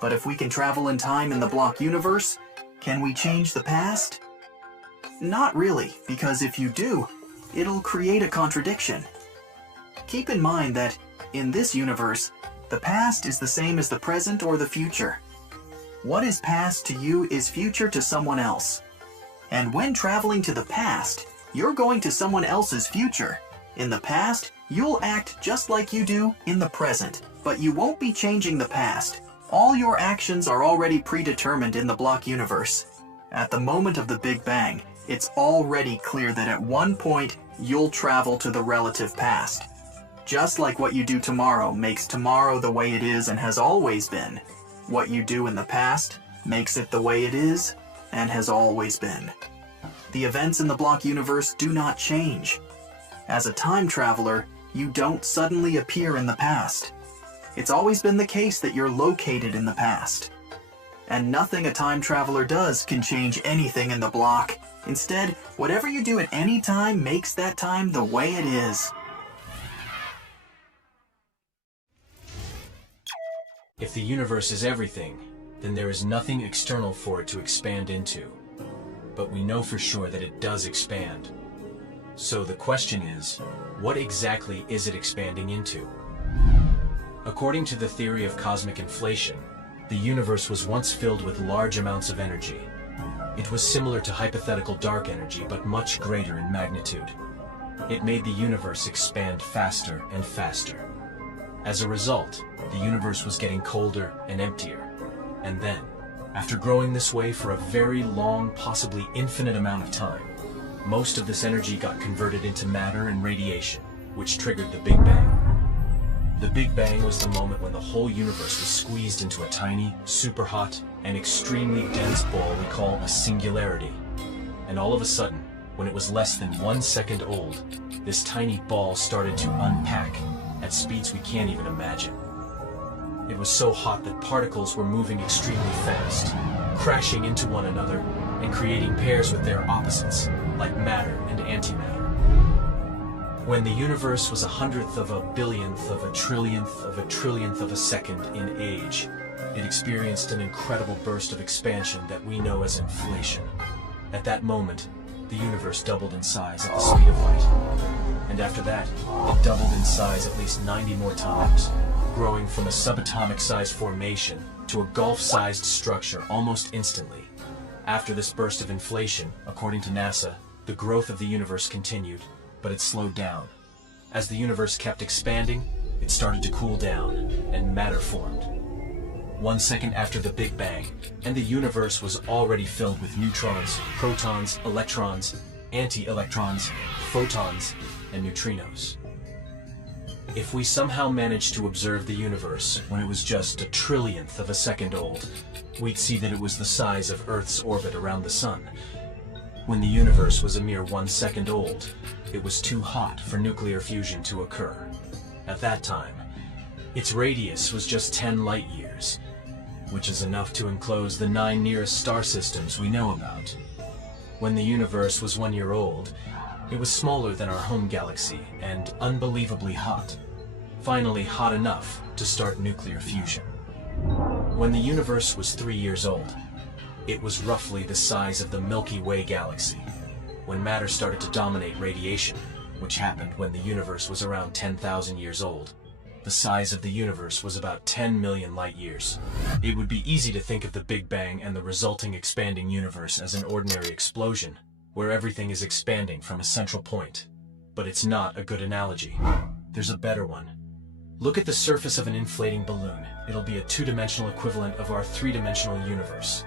But if we can travel in time in the block universe, can we change the past? Not really, because if you do, it'll create a contradiction. Keep in mind that, in this universe, the past is the same as the present or the future. What is past to you is future to someone else. And when traveling to the past, you're going to someone else's future. In the past, you'll act just like you do in the present, but you won't be changing the past. All your actions are already predetermined in the block universe. At the moment of the Big Bang, it's already clear that at one point, you'll travel to the relative past. Just like what you do tomorrow makes tomorrow the way it is and has always been. What you do in the past makes it the way it is and has always been. The events in the block universe do not change. As a time traveler, you don't suddenly appear in the past. It's always been the case that you're located in the past. And nothing a time traveler does can change anything in the block. Instead, whatever you do at any time makes that time the way it is. If the universe is everything, then there is nothing external for it to expand into. But we know for sure that it does expand. So the question is, what exactly is it expanding into? According to the theory of cosmic inflation, the universe was once filled with large amounts of energy. It was similar to hypothetical dark energy, but much greater in magnitude. It made the universe expand faster and faster. As a result, the universe was getting colder and emptier. And then, after growing this way for a very long, possibly infinite amount of time, most of this energy got converted into matter and radiation, which triggered the Big Bang. The Big Bang was the moment when the whole universe was squeezed into a tiny, super hot, and extremely dense ball we call a singularity. And all of a sudden, when it was less than 1 second old, this tiny ball started to unpack at speeds we can't even imagine. It was so hot that particles were moving extremely fast, crashing into one another and creating pairs with their opposites, like matter and antimatter. When the universe was 1/100th of a billionth of a trillionth of a second in age, it experienced an incredible burst of expansion that we know as inflation. At that moment, the universe doubled in size at the speed of light. and after that, it doubled in size at least 90 more times, growing from a subatomic-sized formation to a Gulf-sized structure almost instantly. After this burst of inflation, according to NASA, the growth of the universe continued, but it slowed down. As the universe kept expanding, it started to cool down, and matter formed. 1 second after the Big Bang, and the universe was already filled with neutrons, protons, electrons, anti-electrons, photons, and neutrinos. If we somehow managed to observe the universe when it was just a trillionth of a second old, we'd see that it was the size of Earth's orbit around the Sun. When the universe was a mere 1 second old, it was too hot for nuclear fusion to occur. At that time, its radius was just 10 light years, which is enough to enclose the 9 nearest star systems we know about. When the universe was 1 year old, it was smaller than our home galaxy and unbelievably hot. Finally hot enough to start nuclear fusion. When the universe was 3 years old, it was roughly the size of the Milky Way galaxy. When matter started to dominate radiation, which happened when the universe was around 10,000 years old, the size of the universe was about 10 million light years. It would be easy to think of the Big Bang and the resulting expanding universe as an ordinary explosion, where everything is expanding from a central point. But it's not a good analogy. There's a better one. Look at the surface of an inflating balloon. It'll be a two-dimensional equivalent of our three-dimensional universe.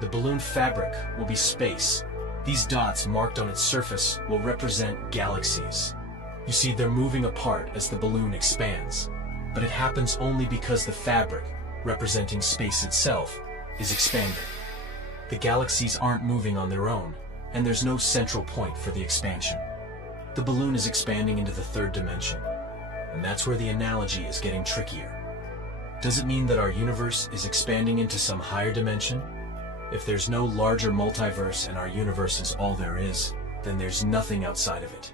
The balloon fabric will be space. These dots marked on its surface will represent galaxies. You see, they're moving apart as the balloon expands, but it happens only because the fabric, representing space itself, is expanding. The galaxies aren't moving on their own, and there's no central point for the expansion. The balloon is expanding into the third dimension, and that's where the analogy is getting trickier. Does it mean that our universe is expanding into some higher dimension? If there's no larger multiverse and our universe is all there is, then there's nothing outside of it.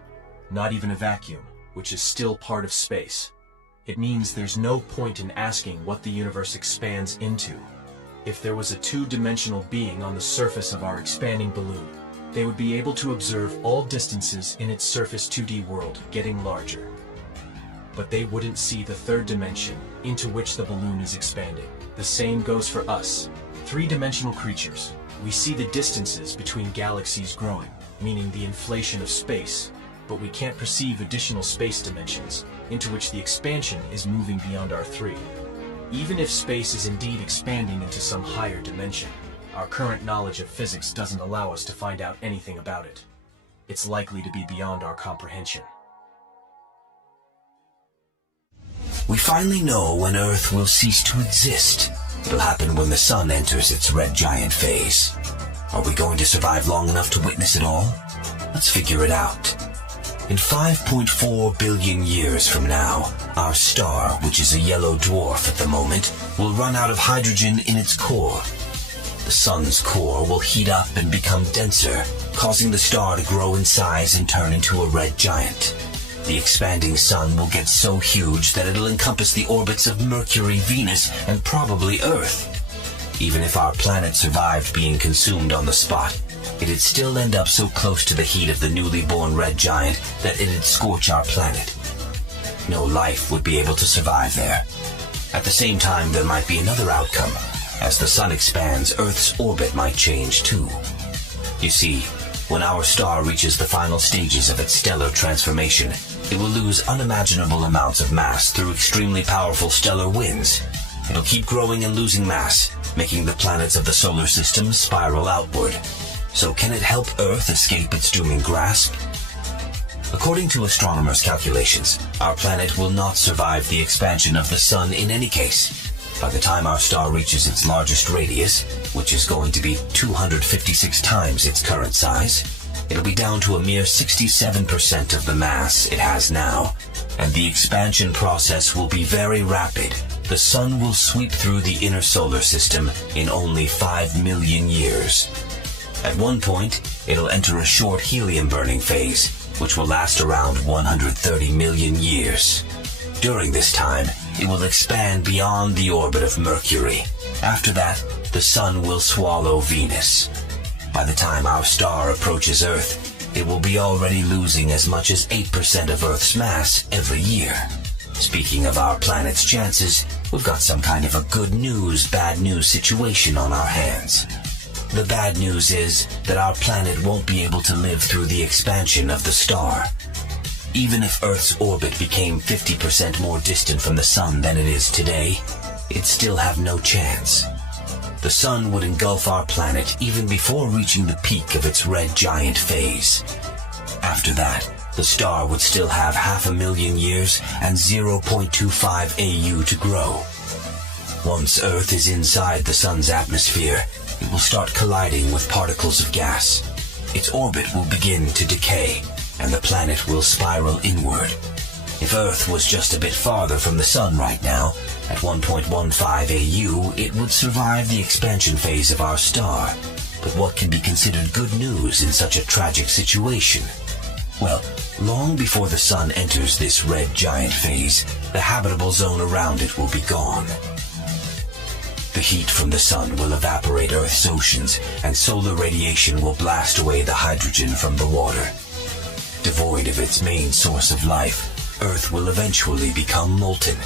Not even a vacuum, which is still part of space. It means there's no point in asking what the universe expands into. If there was a two-dimensional being on the surface of our expanding balloon, they would be able to observe all distances in its surface 2D world getting larger. But they wouldn't see the third dimension into which the balloon is expanding. The same goes for us, three-dimensional creatures. We see the distances between galaxies growing, meaning the inflation of space, but we can't perceive additional space dimensions into which the expansion is moving beyond our three. Even if space is indeed expanding into some higher dimension, our current knowledge of physics doesn't allow us to find out anything about it. It's likely to be beyond our comprehension. We finally know when Earth will cease to exist. It'll happen when the Sun enters its red giant phase. Are we going to survive long enough to witness it all? Let's figure it out. In 5.4 billion years from now, our star, which is a yellow dwarf at the moment, will run out of hydrogen in its core. The Sun's core will heat up and become denser, causing the star to grow in size and turn into a red giant. The expanding Sun will get so huge that it'll encompass the orbits of Mercury, Venus, and probably Earth. Even if our planet survived being consumed on the spot, it'd still end up so close to the heat of the newly born red giant that it'd scorch our planet. No life would be able to survive there. At the same time, there might be another outcome. As the Sun expands, Earth's orbit might change too. You see, when our star reaches the final stages of its stellar transformation, it will lose unimaginable amounts of mass through extremely powerful stellar winds. It'll keep growing and losing mass, making the planets of the solar system spiral outward. So can it help Earth escape its dooming grasp? According to astronomers' calculations, our planet will not survive the expansion of the Sun in any case. By the time our star reaches its largest radius, which is going to be 256 times its current size, it'll be down to a mere 67% of the mass it has now, and the expansion process will be very rapid. The Sun will sweep through the inner solar system in only 5 million years. At one point, it'll enter a short helium-burning phase, which will last around 130 million years. During this time, it will expand beyond the orbit of Mercury. After that, the Sun will swallow Venus. By the time our star approaches Earth, it will be already losing as much as 8% of Earth's mass every year. Speaking of our planet's chances, we've got some kind of a good news, bad news situation on our hands. The bad news is that our planet won't be able to live through the expansion of the star. Even if Earth's orbit became 50% more distant from the Sun than it is today, it'd still have no chance. The Sun would engulf our planet even before reaching the peak of its red giant phase. After that, the star would still have 500,000 years and 0.25 AU to grow. Once Earth is inside the Sun's atmosphere, it will start colliding with particles of gas. Its orbit will begin to decay, and the planet will spiral inward. If Earth was just a bit farther from the Sun right now, at 1.15 AU, it would survive the expansion phase of our star. But what can be considered good news in such a tragic situation? Well, long before the Sun enters this red giant phase, the habitable zone around it will be gone. The heat from the Sun will evaporate Earth's oceans, and solar radiation will blast away the hydrogen from the water. Devoid of its main source of life, Earth will eventually become molten.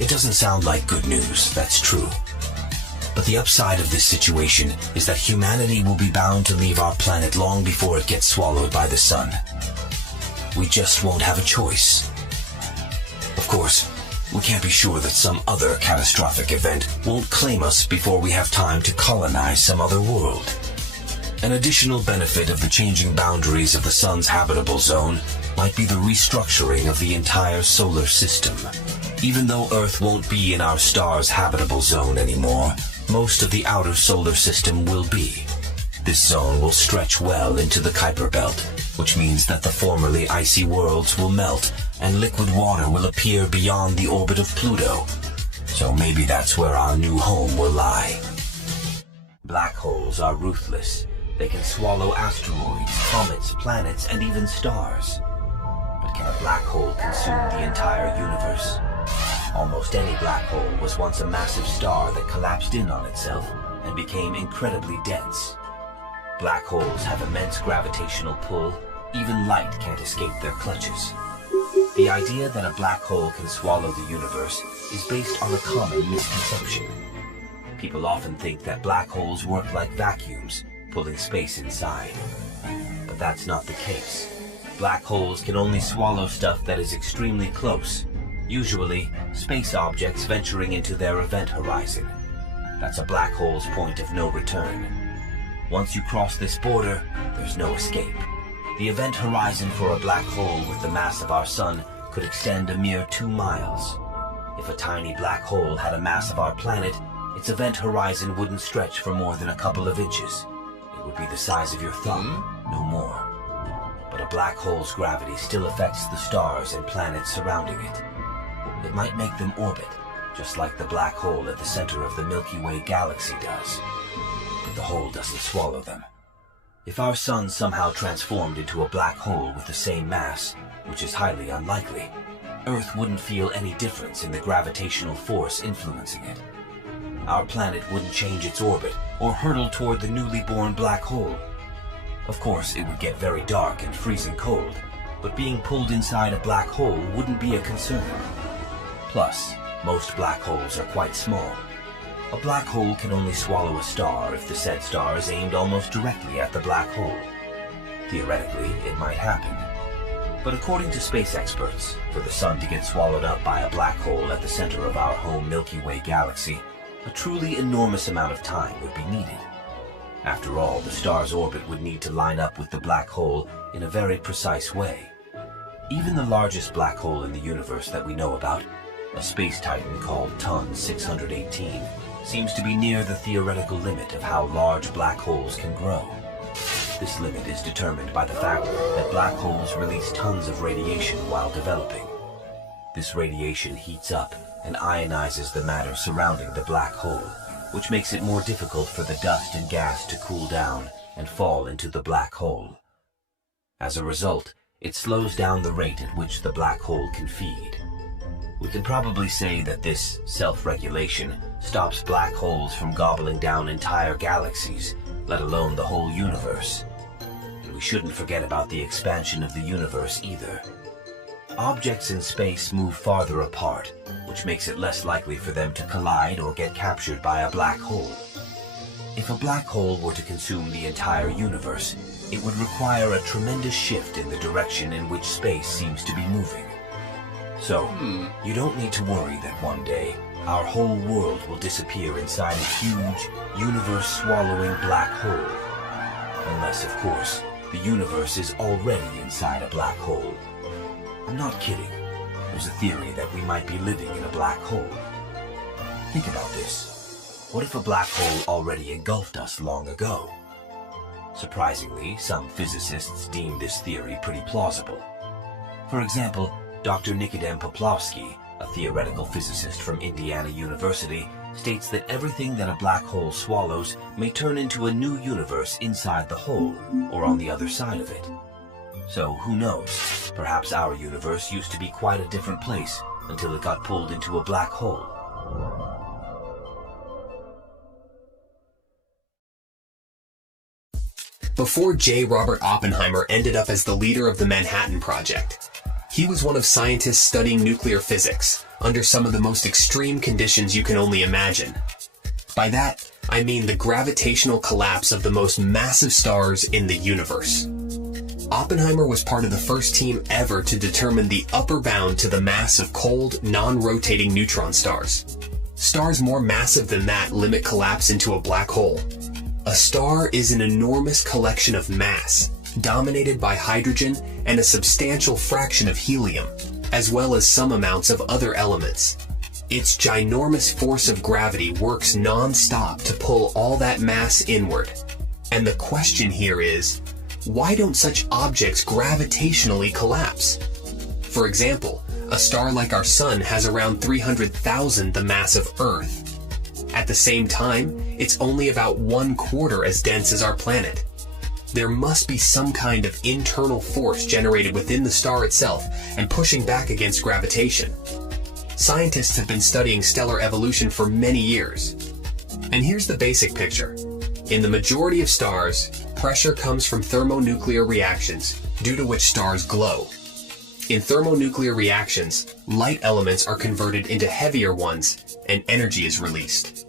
It doesn't sound like good news, that's true. But the upside of this situation is that humanity will be bound to leave our planet long before it gets swallowed by the Sun. We just won't have a choice. Of course, we can't be sure that some other catastrophic event won't claim us before we have time to colonize some other world. An additional benefit of the changing boundaries of the Sun's habitable zone might be the restructuring of the entire solar system. Even though Earth won't be in our star's habitable zone anymore, most of the outer solar system will be. This zone will stretch well into the Kuiper Belt, which means that the formerly icy worlds will melt and liquid water will appear beyond the orbit of Pluto. So maybe that's where our new home will lie. Black holes are ruthless. They can swallow asteroids, comets, planets, and even stars. But can a black hole consume the entire universe? Almost any black hole was once a massive star that collapsed in on itself and became incredibly dense. Black holes have immense gravitational pull. Even light can't escape their clutches. The idea that a black hole can swallow the universe is based on a common misconception. People often think that black holes work like vacuums, pulling space inside. But that's not the case. Black holes can only swallow stuff that is extremely close, usually space objects venturing into their event horizon. That's a black hole's point of no return. Once you cross this border, there's no escape. The event horizon for a black hole with the mass of our Sun could extend a mere 2 miles. If a tiny black hole had a mass of our planet, its event horizon wouldn't stretch for more than a couple of inches. It would be the size of your thumb, no more. But a black hole's gravity still affects the stars and planets surrounding it. It might make them orbit, just like the black hole at the center of the Milky Way galaxy does. But the hole doesn't swallow them. If our Sun somehow transformed into a black hole with the same mass, which is highly unlikely, Earth wouldn't feel any difference in the gravitational force influencing it. Our planet wouldn't change its orbit or hurtle toward the newly born black hole. Of course, it would get very dark and freezing cold, but being pulled inside a black hole wouldn't be a concern. Plus, most black holes are quite small. A black hole can only swallow a star if the said star is aimed almost directly at the black hole. Theoretically, it might happen. But according to space experts, for the Sun to get swallowed up by a black hole at the center of our home Milky Way galaxy, a truly enormous amount of time would be needed. After all, the star's orbit would need to line up with the black hole in a very precise way. Even the largest black hole in the universe that we know about, a space titan called Ton 618, seems to be near the theoretical limit of how large black holes can grow. This limit is determined by the fact that black holes release tons of radiation while developing. This radiation heats up and ionizes the matter surrounding the black hole, which makes it more difficult for the dust and gas to cool down and fall into the black hole. As a result, it slows down the rate at which the black hole can feed. We can probably say that this self-regulation stops black holes from gobbling down entire galaxies, let alone the whole universe. And we shouldn't forget about the expansion of the universe either. Objects in space move farther apart, which makes it less likely for them to collide or get captured by a black hole. If a black hole were to consume the entire universe, it would require a tremendous shift in the direction in which space seems to be moving. So, you don't need to worry that one day, our whole world will disappear inside a huge, universe-swallowing black hole. Unless, of course, the universe is already inside a black hole. I'm not kidding. There's a theory that we might be living in a black hole. Think about this. What if a black hole already engulfed us long ago? Surprisingly, some physicists deem this theory pretty plausible. For example, Dr. Nikodem Poplawski, a theoretical physicist from Indiana University, states that everything that a black hole swallows may turn into a new universe inside the hole, or on the other side of it. So who knows, perhaps our universe used to be quite a different place until it got pulled into a black hole. Before J. Robert Oppenheimer ended up as the leader of the Manhattan Project, he was one of scientists studying nuclear physics under some of the most extreme conditions you can only imagine. By that, I mean the gravitational collapse of the most massive stars in the universe. Oppenheimer was part of the first team ever to determine the upper bound to the mass of cold, non-rotating neutron stars. Stars more massive than that limit collapse into a black hole. A star is an enormous collection of mass, dominated by hydrogen and a substantial fraction of helium, as well as some amounts of other elements. Its ginormous force of gravity works non-stop to pull all that mass inward. And the question here is, why don't such objects gravitationally collapse? For example, a star like our Sun has around 300,000 the mass of Earth. At the same time, it's only about 1/4 as dense as our planet. There must be some kind of internal force generated within the star itself and pushing back against gravitation. Scientists have been studying stellar evolution for many years. And here's the basic picture. In the majority of stars, pressure comes from thermonuclear reactions, due to which stars glow. In thermonuclear reactions, light elements are converted into heavier ones, and energy is released.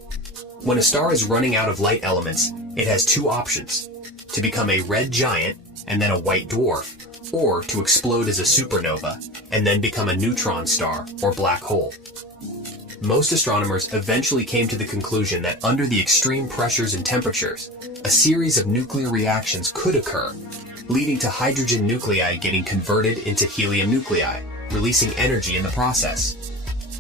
When a star is running out of light elements, it has two options: to become a red giant and then a white dwarf, or to explode as a supernova and then become a neutron star or black hole. Most astronomers eventually came to the conclusion that under the extreme pressures and temperatures, a series of nuclear reactions could occur, leading to hydrogen nuclei getting converted into helium nuclei, releasing energy in the process.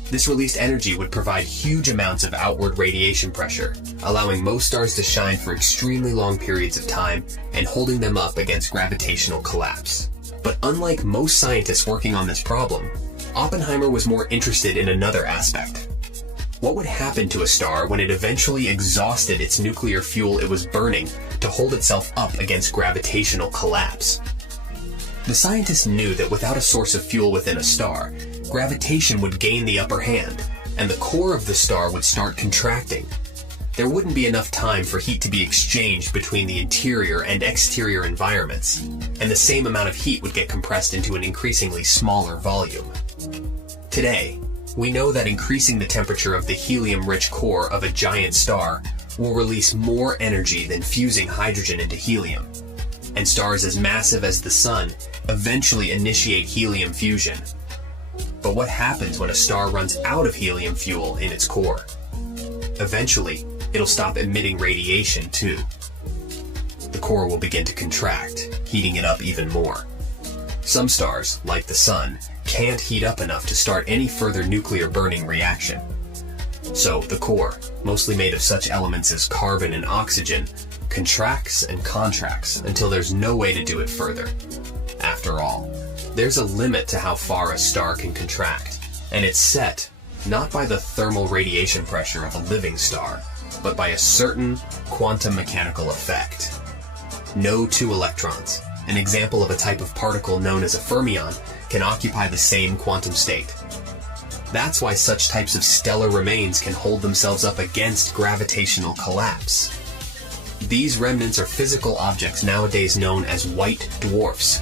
This released energy would provide huge amounts of outward radiation pressure, allowing most stars to shine for extremely long periods of time and holding them up against gravitational collapse. But unlike most scientists working on this problem, Oppenheimer was more interested in another aspect. What would happen to a star when it eventually exhausted its nuclear fuel it was burning to hold itself up against gravitational collapse? The scientists knew that without a source of fuel within a star, gravitation would gain the upper hand, and the core of the star would start contracting. There wouldn't be enough time for heat to be exchanged between the interior and exterior environments, and the same amount of heat would get compressed into an increasingly smaller volume. Today, we know that increasing the temperature of the helium-rich core of a giant star will release more energy than fusing hydrogen into helium, and stars as massive as the Sun eventually initiate helium fusion. But what happens when a star runs out of helium fuel in its core? Eventually, it'll stop emitting radiation too. The core will begin to contract, heating it up even more. Some stars, like the Sun, can't heat up enough to start any further nuclear burning reaction. So the core, mostly made of such elements as carbon and oxygen, contracts and contracts until there's no way to do it further. After all, there's a limit to how far a star can contract, and it's set not by the thermal radiation pressure of a living star, but by a certain quantum mechanical effect. No two electrons, an example of a type of particle known as a fermion, can occupy the same quantum state. That's why such types of stellar remains can hold themselves up against gravitational collapse. These remnants are physical objects nowadays known as white dwarfs,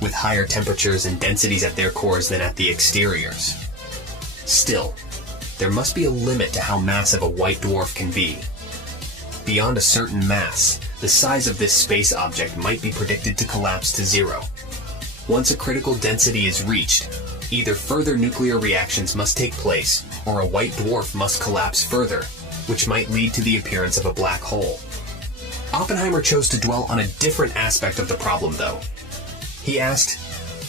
with higher temperatures and densities at their cores than at the exteriors. Still, there must be a limit to how massive a white dwarf can be. Beyond a certain mass, the size of this space object might be predicted to collapse to zero. Once a critical density is reached, either further nuclear reactions must take place, or a white dwarf must collapse further, which might lead to the appearance of a black hole. Oppenheimer chose to dwell on a different aspect of the problem, though. He asked,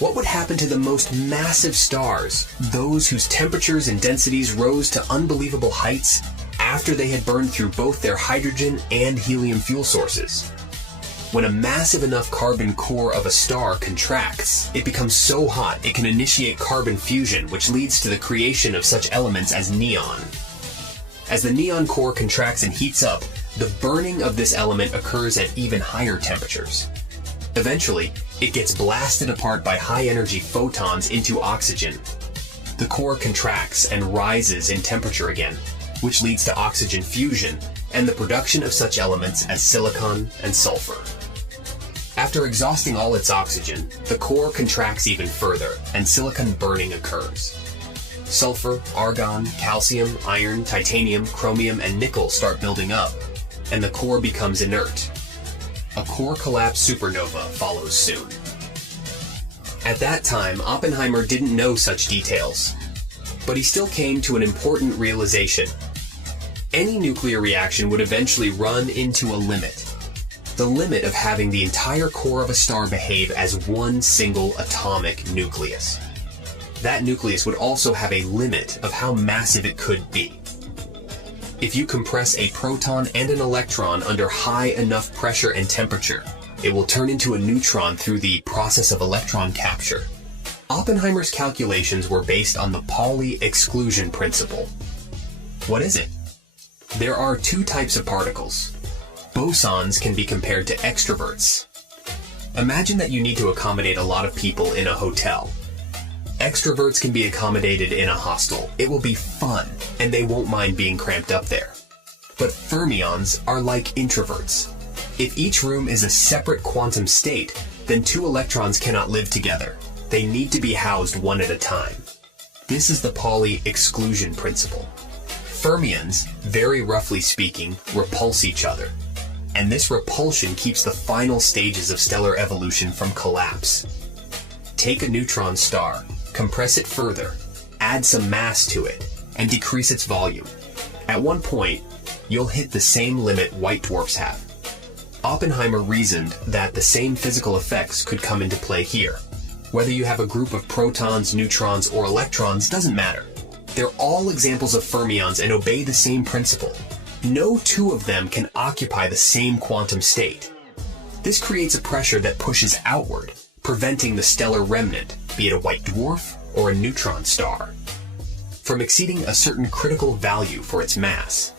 what would happen to the most massive stars, those whose temperatures and densities rose to unbelievable heights after they had burned through both their hydrogen and helium fuel sources? When a massive enough carbon core of a star contracts, it becomes so hot it can initiate carbon fusion, which leads to the creation of such elements as neon. As the neon core contracts and heats up, the burning of this element occurs at even higher temperatures. Eventually, it gets blasted apart by high-energy photons into oxygen. The core contracts and rises in temperature again, which leads to oxygen fusion and the production of such elements as silicon and sulfur. After exhausting all its oxygen, the core contracts even further, and silicon burning occurs. Sulfur, argon, calcium, iron, titanium, chromium, and nickel start building up, and the core becomes inert. A core collapse supernova follows soon. At that time, Oppenheimer didn't know such details, but he still came to an important realization. Any nuclear reaction would eventually run into a limit. The limit of having the entire core of a star behave as one single atomic nucleus. That nucleus would also have a limit of how massive it could be. If you compress a proton and an electron under high enough pressure and temperature, it will turn into a neutron through the process of electron capture. Oppenheimer's calculations were based on the Pauli exclusion principle. What is it? There are two types of particles. Bosons can be compared to extroverts. Imagine that you need to accommodate a lot of people in a hotel. Extroverts can be accommodated in a hostel. It will be fun, and they won't mind being cramped up there. But fermions are like introverts. If each room is a separate quantum state, then two electrons cannot live together. They need to be housed one at a time. This is the Pauli exclusion principle. Fermions, very roughly speaking, repulse each other. And this repulsion keeps the final stages of stellar evolution from collapse. Take a neutron star, compress it further, add some mass to it, and decrease its volume. At one point, you'll hit the same limit white dwarfs have. Oppenheimer reasoned that the same physical effects could come into play here. Whether you have a group of protons, neutrons, or electrons doesn't matter. They're all examples of fermions and obey the same principle. No two of them can occupy the same quantum state. This creates a pressure that pushes outward, preventing the stellar remnant, be it a white dwarf or a neutron star, from exceeding a certain critical value for its mass.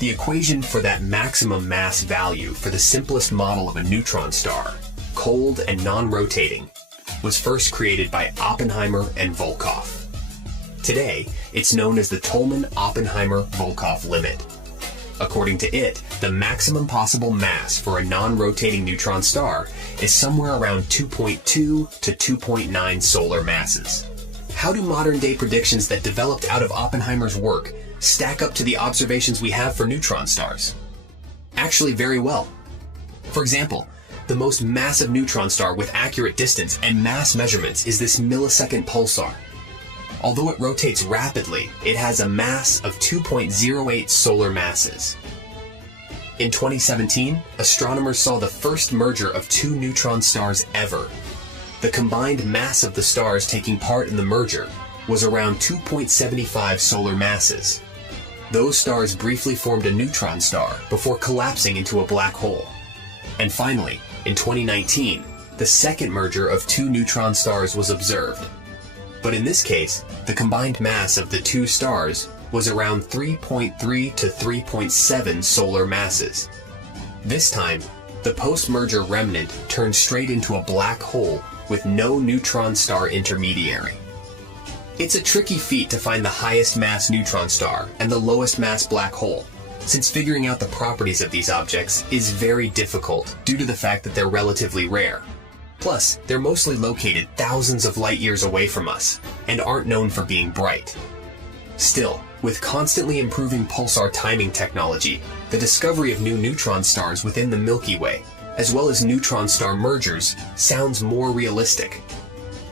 The equation for that maximum mass value for the simplest model of a neutron star, cold and non-rotating, was first created by Oppenheimer and Volkoff. Today, it's known as the Tolman-Oppenheimer-Volkoff limit. According to it, the maximum possible mass for a non-rotating neutron star is somewhere around 2.2 to 2.9 solar masses. How do modern-day predictions that developed out of Oppenheimer's work stack up to the observations we have for neutron stars? Actually, very well. For example, the most massive neutron star with accurate distance and mass measurements is this millisecond pulsar. Although it rotates rapidly, it has a mass of 2.08 solar masses. In 2017, astronomers saw the first merger of two neutron stars ever. The combined mass of the stars taking part in the merger was around 2.75 solar masses. Those stars briefly formed a neutron star before collapsing into a black hole. And finally, in 2019, the second merger of two neutron stars was observed. But in this case, the combined mass of the two stars was around 3.3 to 3.7 solar masses. This time, the post-merger remnant turned straight into a black hole with no neutron star intermediary. It's a tricky feat to find the highest mass neutron star and the lowest mass black hole, since figuring out the properties of these objects is very difficult due to the fact that they're relatively rare. Plus, they're mostly located thousands of light years away from us and aren't known for being bright. Still, with constantly improving pulsar timing technology, the discovery of new neutron stars within the Milky Way, as well as neutron star mergers, sounds more realistic.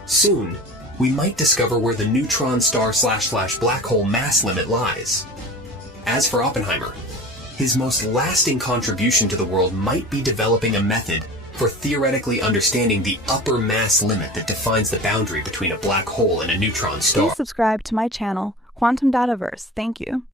Soon, we might discover where the neutron star / black hole mass limit lies. As for Oppenheimer, his most lasting contribution to the world might be developing a method for theoretically understanding the upper mass limit that defines the boundary between a black hole and a neutron star. Please subscribe to my channel, Quantum Dataverse. Thank you.